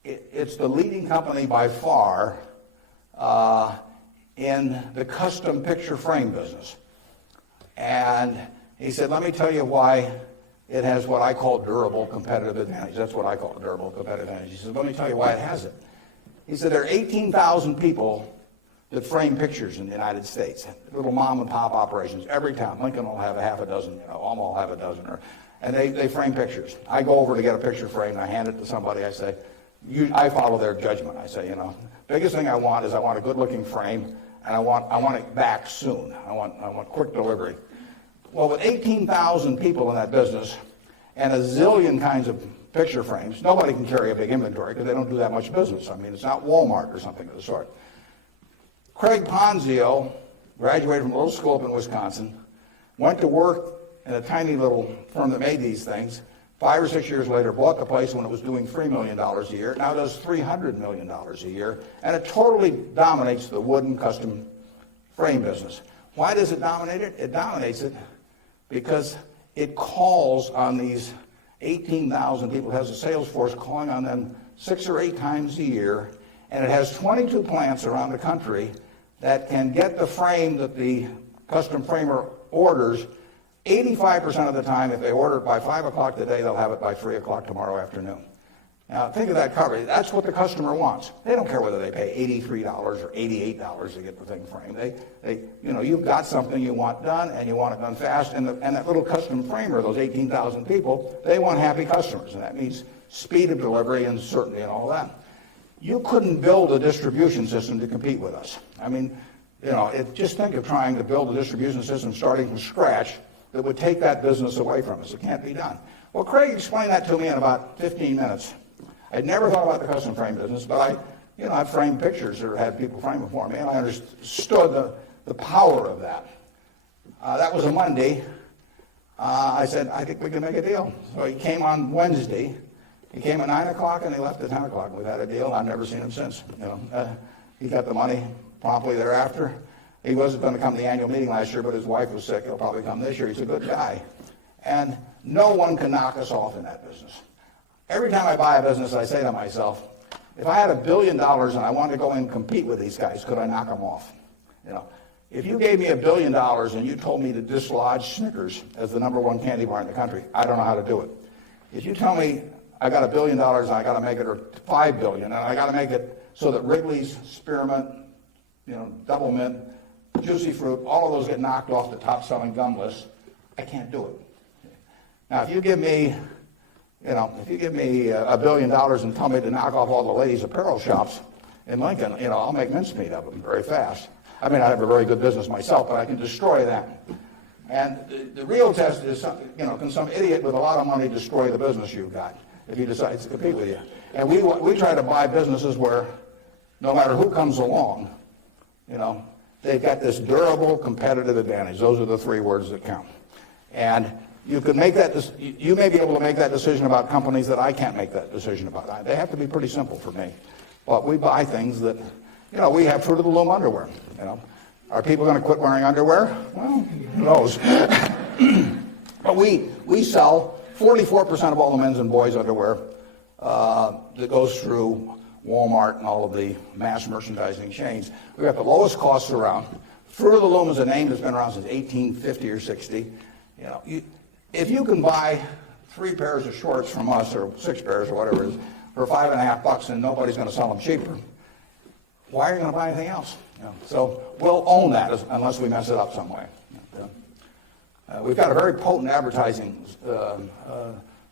it's the leading company by far in the custom picture frame business. And he said, let me tell you why it has what I call durable competitive advantage. That's what I call durable competitive advantage. He said, let me tell you why it has it. He said, there are 18,000 people that frame pictures in the United States, little mom and pop operations. Every town, Lincoln will have a half a dozen, Alma will have a dozen, and they frame pictures. I go over to get a picture framed, I hand it to somebody, I say, I follow their judgment. I say, biggest thing I want is I want a good-looking frame, and I want it back soon. I want quick delivery. Well, with 18,000 people in that business and a zillion kinds of picture frames, nobody can carry a big inventory because they don't do that much business. I mean, it's not Walmart or something of the sort. Craig Ponzio graduated from a little school up in Wisconsin, went to work in a tiny little firm that made these things. 5 or 6 years later, bought the place when it was doing $3 million a year. Now does $300 million a year, and it totally dominates the wooden custom frame business. Why does it dominate it? It dominates it because it calls on these 18,000 people. It has a sales force calling on them 6 or 8 times a year, and it has 22 plants around the country that can get the frame that the custom framer orders 85% of the time. If they order it by 5 o'clock today, they'll have it by 3 o'clock tomorrow afternoon. Now, think of that coverage. That's what the customer wants. They don't care whether they pay $83 or $88 to get the thing framed. You've got something you want done, and you want it done fast. And that little custom framer, those 18,000 people, they want happy customers, and that means speed of delivery and certainty and all that. You couldn't build a distribution system to compete with us. I mean, just think of trying to build a distribution system starting from scratch that would take that business away from us. It can't be done. Well, Craig explained that to me in about 15 minutes. I'd never thought about the custom frame business, but I've framed pictures or had people frame them for me, and I understood the power of that. That was a Monday. I said, I think we can make a deal. So he came on Wednesday. He came at 9 o'clock, and he left at 10 o'clock. We've had a deal. I've never seen him since. He got the money promptly thereafter. He wasn't going to come to the annual meeting last year, but his wife was sick. He'll probably come this year. He's a good guy. And no one can knock us off in that business. Every time I buy a business, I say to myself, if I had $1 billion and I wanted to go in and compete with these guys, could I knock them off? If you gave me $1 billion and you told me to dislodge Snickers as the #1 candy bar in the country, I don't know how to do it. If you tell me I got $1 billion and I got to make it, or $5 billion, and I got to make it so that Wrigley's, Spearmint, Double Mint, Juicy Fruit, all of those get knocked off the top-selling gum list, I can't do it. Now, if you give me $1 billion and tell me to knock off all the ladies' apparel shops in Lincoln, I'll make mincemeat of them very fast. I mean, I have a very good business myself, but I can destroy that. And the real test is, can some idiot with a lot of money destroy the business you've got if he decides to compete with you? And we try to buy businesses where no matter who comes along, they've got this durable competitive advantage. Those are the 3 words that count. And you can make that. You may be able to make that decision about companies that I can't make that decision about. They have to be pretty simple for me. But we buy things that, we have Fruit of the Loom underwear. Are people going to quit wearing underwear? Well, who knows? But we sell 44% of all the men's and boys' underwear that goes through Walmart and all of the mass merchandising chains. We've got the lowest costs around. Fruit of the Loom is a name that's been around since 1850 or 60. If you can buy 3 pairs of shorts from us, or 6 pairs or whatever it is, for $5.50 and nobody's going to sell them cheaper, why are you going to buy anything else? So we'll own that unless we mess it up some way. We've got a very potent advertising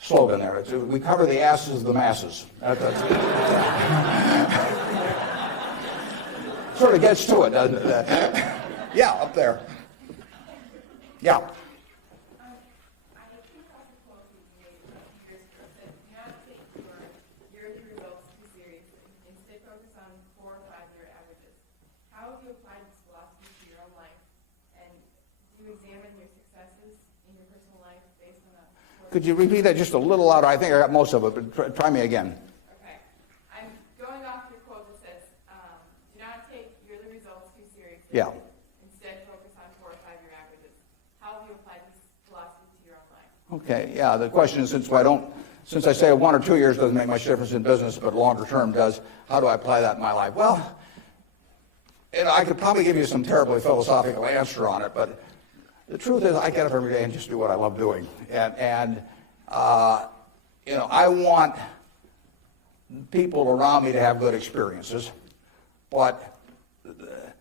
slogan there. We cover the asses of the masses. Sort of gets to it, doesn't it? Yeah, up there. Yeah. Examine your successes in your personal life based on Could you repeat that just a little louder? I think I got most of it, but try me again. Okay. I'm going off your quote that says, do not take yearly results too seriously. Yeah. Instead, focus on 4 or 5 year averages. How have you applied this philosophy to your own life? Okay, yeah, the question is, since I say 1 or 2 years doesn't make much difference in business, but longer term does, how do I apply that in my life? Well, I could probably give you some terribly philosophical answer on it, but the truth is I get up every day and just do what I love doing. And I want people around me to have good experiences, but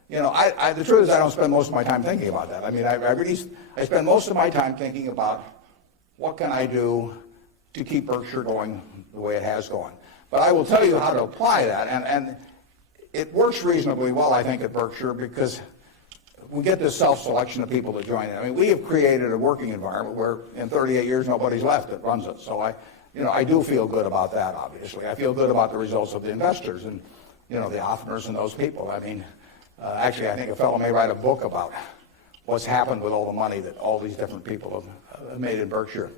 the truth is I don't spend most of my time thinking about that. I mean, I spend most of my time thinking about what can I do to keep Berkshire going the way it has gone. But I will tell you how to apply that, and it works reasonably well, I think, at Berkshire, because we get this self-selection of people that join it. I mean, we have created a working environment where in 38 years nobody's left that runs it. So I do feel good about that, obviously. I feel good about the results of the investors and, the Offners and those people. I mean, actually, I think a fellow may write a book about what's happened with all the money that all these different people have made in Berkshire.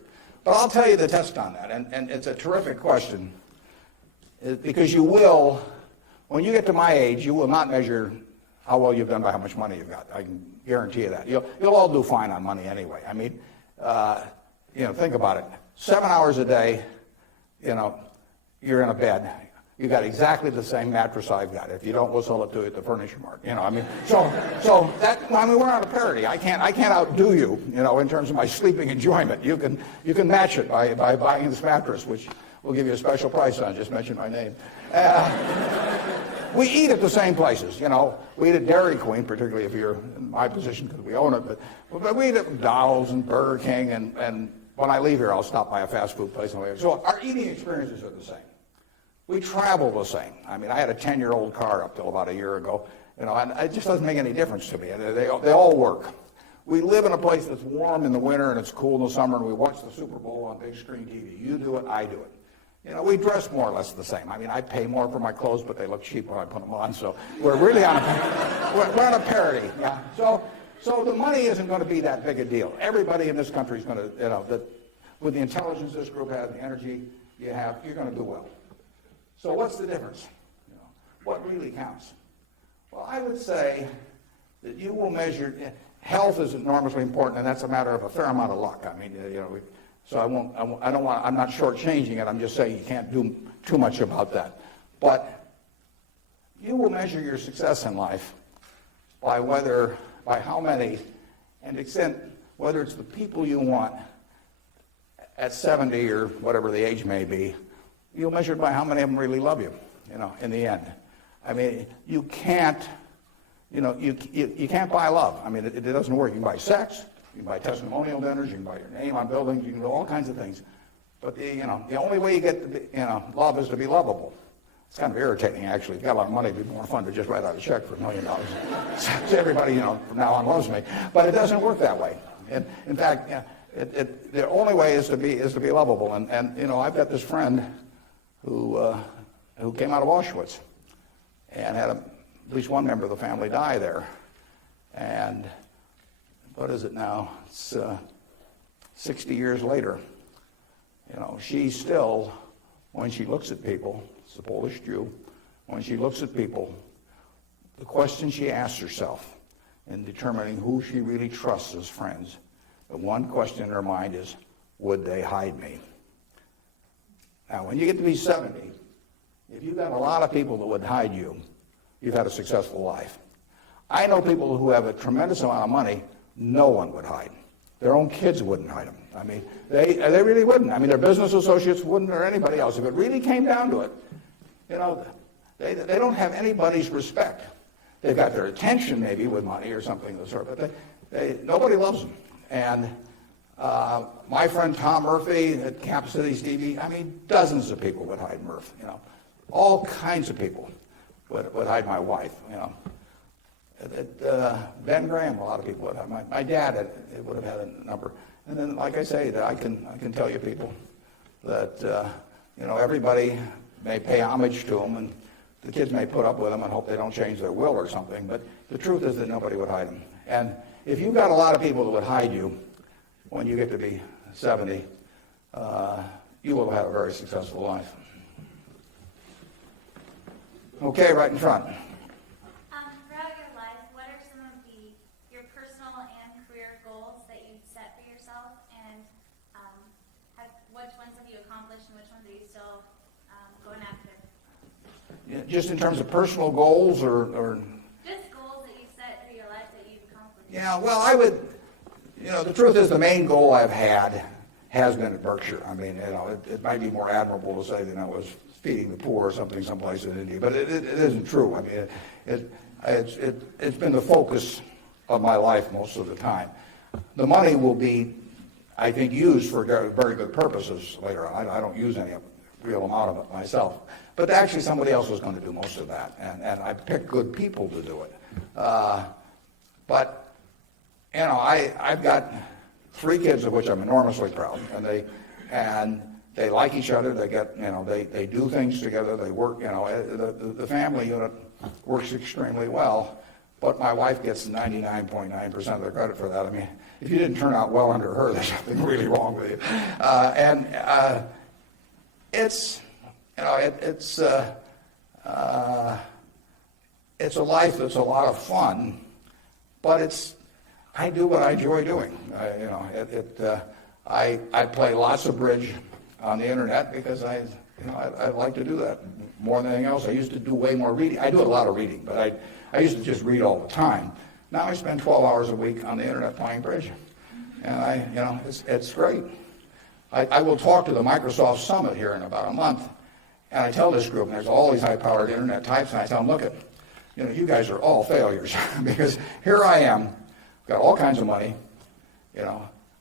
But I'll tell you the test on that, and it's a terrific question, because you will, when you get to my age, you will not measure how well you've done by how much money you've got. I can guarantee you that. You'll all do fine on money anyway. I mean, think about it. 7 hours a day, you're in a bed. You got exactly the same mattress I've got. If you don't, we'll sell it to you at the furniture mart. So we're on a parity. I can't outdo you, in terms of my sleeping enjoyment. You can match it by buying this mattress, which we'll give you a special price on. Just mention my name. We eat at the same places, We eat at Dairy Queen, particularly if you're in my position because we own it. But we eat at McDonald's and Burger King, and when I leave here, I'll stop by a fast food place. So our eating experiences are the same. We travel the same. I mean, I had a 10-year-old car up till about a year ago, and it just doesn't make any difference to me. They all work. We live in a place that's warm in the winter and it's cool in the summer, and we watch the Super Bowl on big screen TV. You do it, I do it. We dress more or less the same. I mean, I pay more for my clothes, but they look cheap when I put them on. So we're really on a parity. Yeah. So the money isn't going to be that big a deal. Everybody in this country is going to, with the intelligence this group has, the energy you have, you're going to do well. So what's the difference? What really counts? Well, I would say that you will measure. Health is enormously important, and that's a matter of a fair amount of luck. I mean, so I'm not shortchanging it. I'm just saying you can't do too much about that. But you will measure your success in life by how many, and extent, whether it's the people you want at 70 or whatever the age may be, you'll measure it by how many of them really love you, in the end. I mean, you can't buy love. I mean, it doesn't work. You can buy sex. You can buy testimonial dinners, you can buy your name on buildings, you can do all kinds of things. But the only way you get love is to be lovable. It's kind of irritating, actually. If you got a lot of money, it'd be more fun to just write out a check for $1 million. So everybody, from now on loves me. But it doesn't work that way. And in fact, the only way is to be lovable. And I've got this friend who came out of Auschwitz and had at least one member of the family die there. And what is it now? It's 60 years later. She still, when she looks at people, it's a Polish Jew, when she looks at people, the question she asks herself in determining who she really trusts as friends, the one question in her mind is, would they hide me? Now, when you get to be 70, if you've got a lot of people that would hide you, you've had a successful life. I know people who have a tremendous amount of money, no one would hide. Their own kids wouldn't hide them. I mean, they really wouldn't. I mean, their business associates wouldn't, or anybody else. If it really came down to it, they don't have anybody's respect. They've got their attention maybe with money or something of the sort, but nobody loves them. And my friend Tom Murphy at Cap Cities TV, I mean, dozens of people would hide Murph. All kinds of people would hide my wife. Ben Graham, a lot of people would have. My dad would have had a number. And then, like I say, that I can tell you people that everybody may pay homage to them, and the kids may put up with them and hope they don't change their will or something. But the truth is that nobody would hide them. And if you've got a lot of people that would hide you when you get to be 70, you will have a very successful life. Okay, right in front. Throughout your life, what are some of your personal and career goals that you've set for yourself, and which ones have you accomplished, and which ones are you still going after? Yeah, just in terms of personal goals, or Just goals that you've set for your life that you've accomplished. yeah, well, I would, the truth is the main goal I've had has been at Berkshire. I mean, it might be more admirable to say that I was feeding the poor or something someplace in India, but it isn't true. I mean, it's been the focus of my life most of the time. The money will be, I think, used for very good purposes later on. I don't use any real amount of it myself, but actually somebody else was going to do most of that, and I picked good people to do it. But I've got 3 kids of which I'm enormously proud, and they like each other. They get, they do things together. They work. The family unit works extremely well. But my wife gets 99.9% of the credit for that. I mean, if you didn't turn out well under her, there's something really wrong with you. It's a life that's a lot of fun, but I do what I enjoy doing. I play lots of bridge on the internet because I like to do that more than anything else. I used to do way more reading. I do a lot of reading, but I used to just read all the time. Now I spend 12 hours a week on the internet playing bridge, and it's great. I will talk to the Microsoft Summit here in about a month, and I tell this group, and there's all these high-powered internet types, and I tell them, look, you guys are all failures because here I am, got all kinds of money.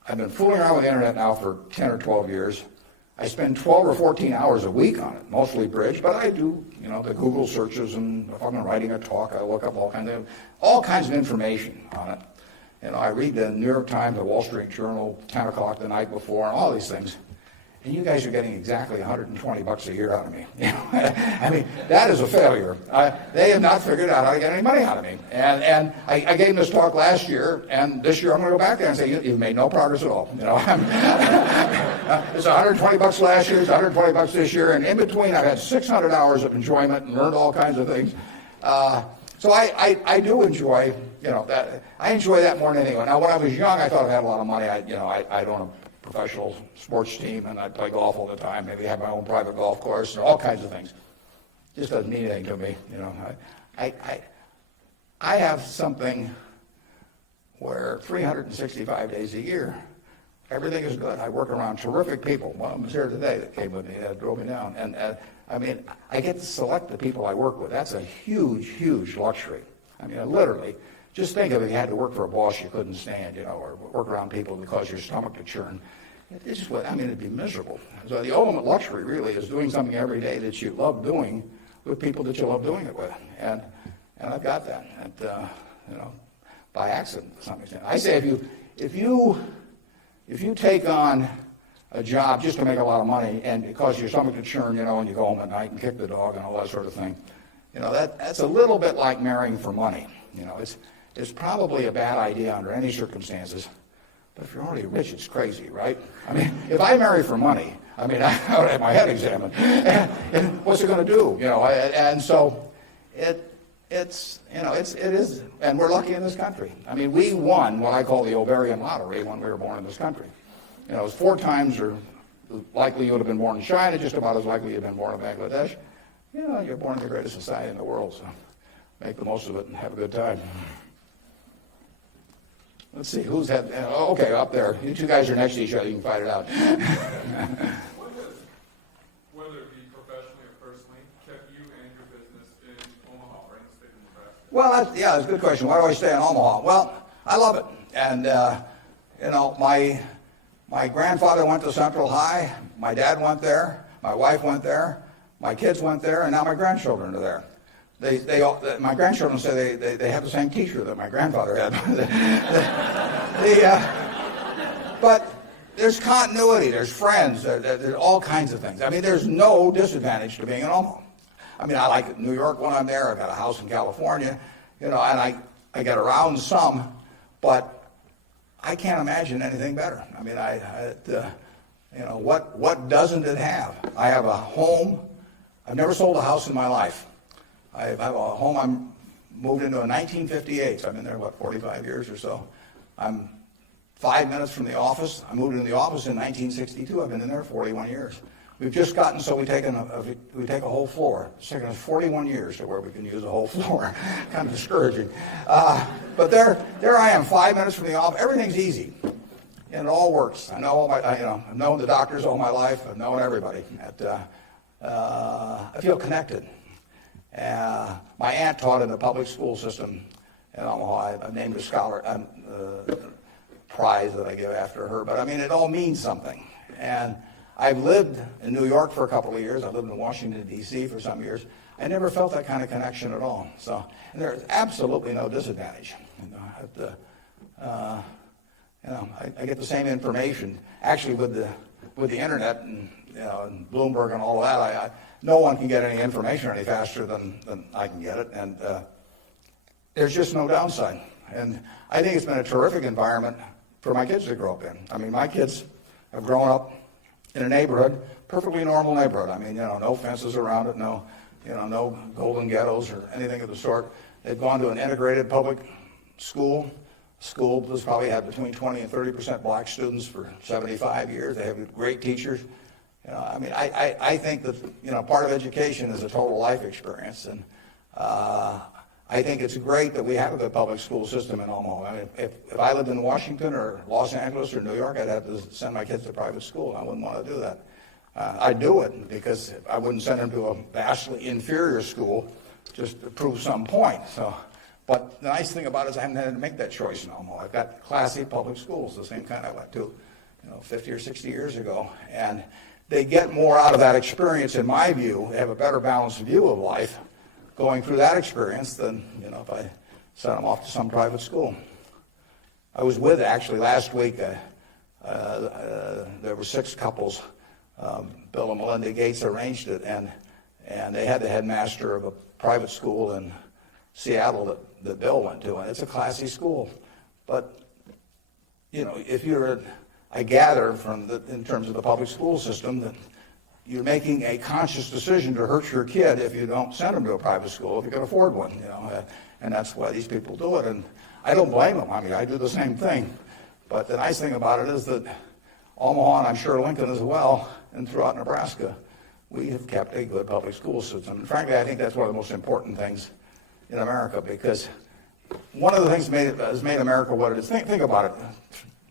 I've been fooling around with the internet now for 10 or 12 years. I spend 12 or 14 hours a week on it, mostly bridge, but I do, the Google searches, and if I'm writing a talk, I look up all kinds of information on it. I read the New York Times, the Wall Street Journal, 10 o'clock the night before, and all these things. And you guys are getting exactly $120 a year out of me. I mean, that is a failure. They have not figured out how to get any money out of me. And I gave this talk last year, and this year I'm going to go back there and say, you've made no progress at all. It's $120 last year, it's $120 this year, and in between I've had 600 hours of enjoyment and learned all kinds of things. So I do enjoy, that. I enjoy that more than anyone. Now, when I was young, I thought I had a lot of money. I'd own a professional sports team, and I'd play golf all the time, maybe have my own private golf course, and all kinds of things. Just doesn't mean anything to me. I have something where 365 days a year, everything is good. I work around terrific people. One of them is here today that came with me, that drove me down. And I get to select the people I work with. That's a huge, huge luxury. Literally, just think of if you had to work for a boss you couldn't stand, or work around people that cause your stomach to churn. It'd be miserable. So the ultimate luxury really is doing something every day that you love doing with people that you love doing it with. And I've got that, by accident to some extent. I say if you take on a job just to make a lot of money and it causes your stomach to churn, and you go home at night and kick the dog and all that sort of thing, that's a little bit like marrying for money. It's probably a bad idea under any circumstances, but if you're already rich, it's crazy, right? If I marry for money, I would have my head examined. And what's it going to do? And so it is, and we're lucky in this country. We won what I call the ovarian lottery when we were born in this country. It was 4 times or likely you would have been born in China, just about as likely you'd have been born in Bangladesh. You're born in the greatest society in the world, so make the most of it and have a good time. Let's see, who's had, okay, up there. You 2 guys are next to each other, you can fight it out. What has, whether it be professionally or personally, kept you and your business in Omaha or in the state of Nebraska? Well, that's a good question. Why do I stay in Omaha? Well, I love it. And, my grandfather went to Central High, my dad went there, my wife went there, my kids went there, and now my grandchildren are there. My grandchildren say they have the same teacher that my grandfather had. But there's continuity, there's friends, there's all kinds of things. There's no disadvantage to being in Omaha. I like New York when I'm there. I've got a house in California, and I get around some, but I can't imagine anything better. You know, what doesn't it have? I have a home. I've never sold a house in my life. I have a home I moved into in 1958. So I've been there, 45 years or so. I'm 5 minutes from the office. I moved into the office in 1962. I've been in there 41 years. We've just gotten so we take a whole floor. It's taken us 41 years to where we can use a whole floor. Kind of discouraging. But there I am, 5 minutes from the office. Everything's easy, and it all works. I know I've known the doctors all my life. I've known everybody. I feel connected. My aunt taught in the public school system in Omaha. I've named a scholar prize that I give after her. But I mean, it all means something. And I've lived in New York for a couple of years. I lived in Washington, D.C. for some years. I never felt that kind of connection at all. So, and there's absolutely no disadvantage. I get the same information. Actually, with the internet and and Bloomberg and all of that, no one can get any information any faster than I can get it. And there's just no downside. And I think it's been a terrific environment for my kids to grow up in. I mean, my kids have grown up in a neighborhood, perfectly normal neighborhood. I mean, no fences around it, no golden ghettos or anything of the sort. They've gone to an integrated public school. School that's probably had between 20 and 30% black students for 75 years. They have great teachers. I think that part of education is a total life experience, and I think it's great that we have a good public school system in Omaha. I mean, if I lived in Washington or Los Angeles or New York, I'd have to send my kids to private school. I wouldn't want to do that. I'd do it because I wouldn't send them to a vastly inferior school just to prove some point. But the nice thing about it is I haven't had to make that choice in Omaha. I've got classy public schools, the same kind I went to 50 or 60 years ago. And they get more out of that experience, in my view. They have a better balanced view of life going through that experience than if I sent them off to some private school. I was with, actually, last week, there were 6 couples. Bill and Melinda Gates arranged it, and they had the headmaster of a private school in Seattle that Bill went to, and it's a classy school. But, if you're, I gather in terms of the public school system, that you're making a conscious decision to hurt your kid if you don't send them to a private school if you can afford one, and that's why these people do it. And I don't blame them. I mean, I do the same thing. But the nice thing about it is that Omaha, and I'm sure Lincoln as well, and throughout Nebraska, we have kept a good public school system. And frankly, I think that's one of the most important things in America, because one of the things has made America what it is. Think about it.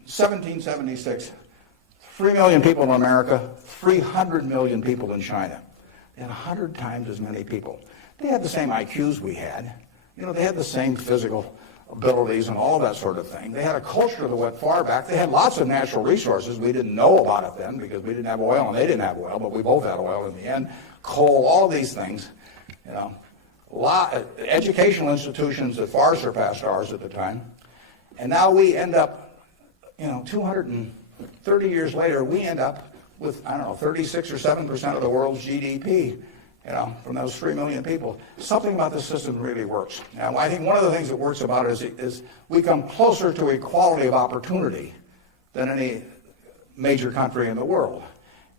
1776, 3 million people in America, 300 million people in China. They had 100 times as many people. They had the same IQs we had. They had the same physical abilities and all of that sort of thing. They had a culture that went far back. They had lots of natural resources. We didn't know about it then because we didn't have oil and they didn't have oil, but we both had oil in the end. Coal, all of these things, educational institutions that far surpassed ours at the time. And now we end up, 230 years later, we end up with, 36 or 7% of the world's GDP, from those 3 million people. Something about this system really works. Now, I think one of the things that works about it is we come closer to equality of opportunity than any major country in the world.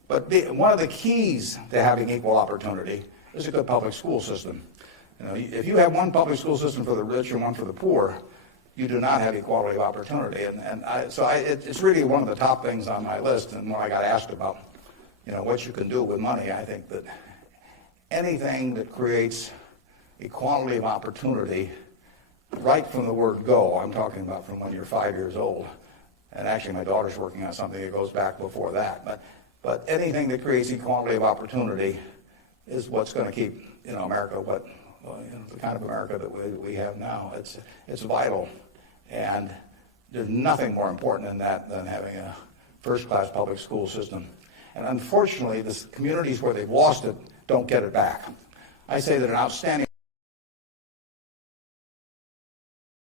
But one of the keys to having equal opportunity is a good public school system. If you have one public school system for the rich and one for the poor, you do not have equality of opportunity. It's really one of the top things on my list. And when I got asked about, what you can do with money, I think that anything that creates equality of opportunity, right from the word go, I'm talking about from when you're 5 years old, and actually my daughter's working on something that goes back before that, but anything that creates equality of opportunity is what's going to keep, America the kind of America that we have now. It's vital, and there's nothing more important than that than having a first-class public school system. And unfortunately, the communities where they've lost it don't get it back. I say that an outstanding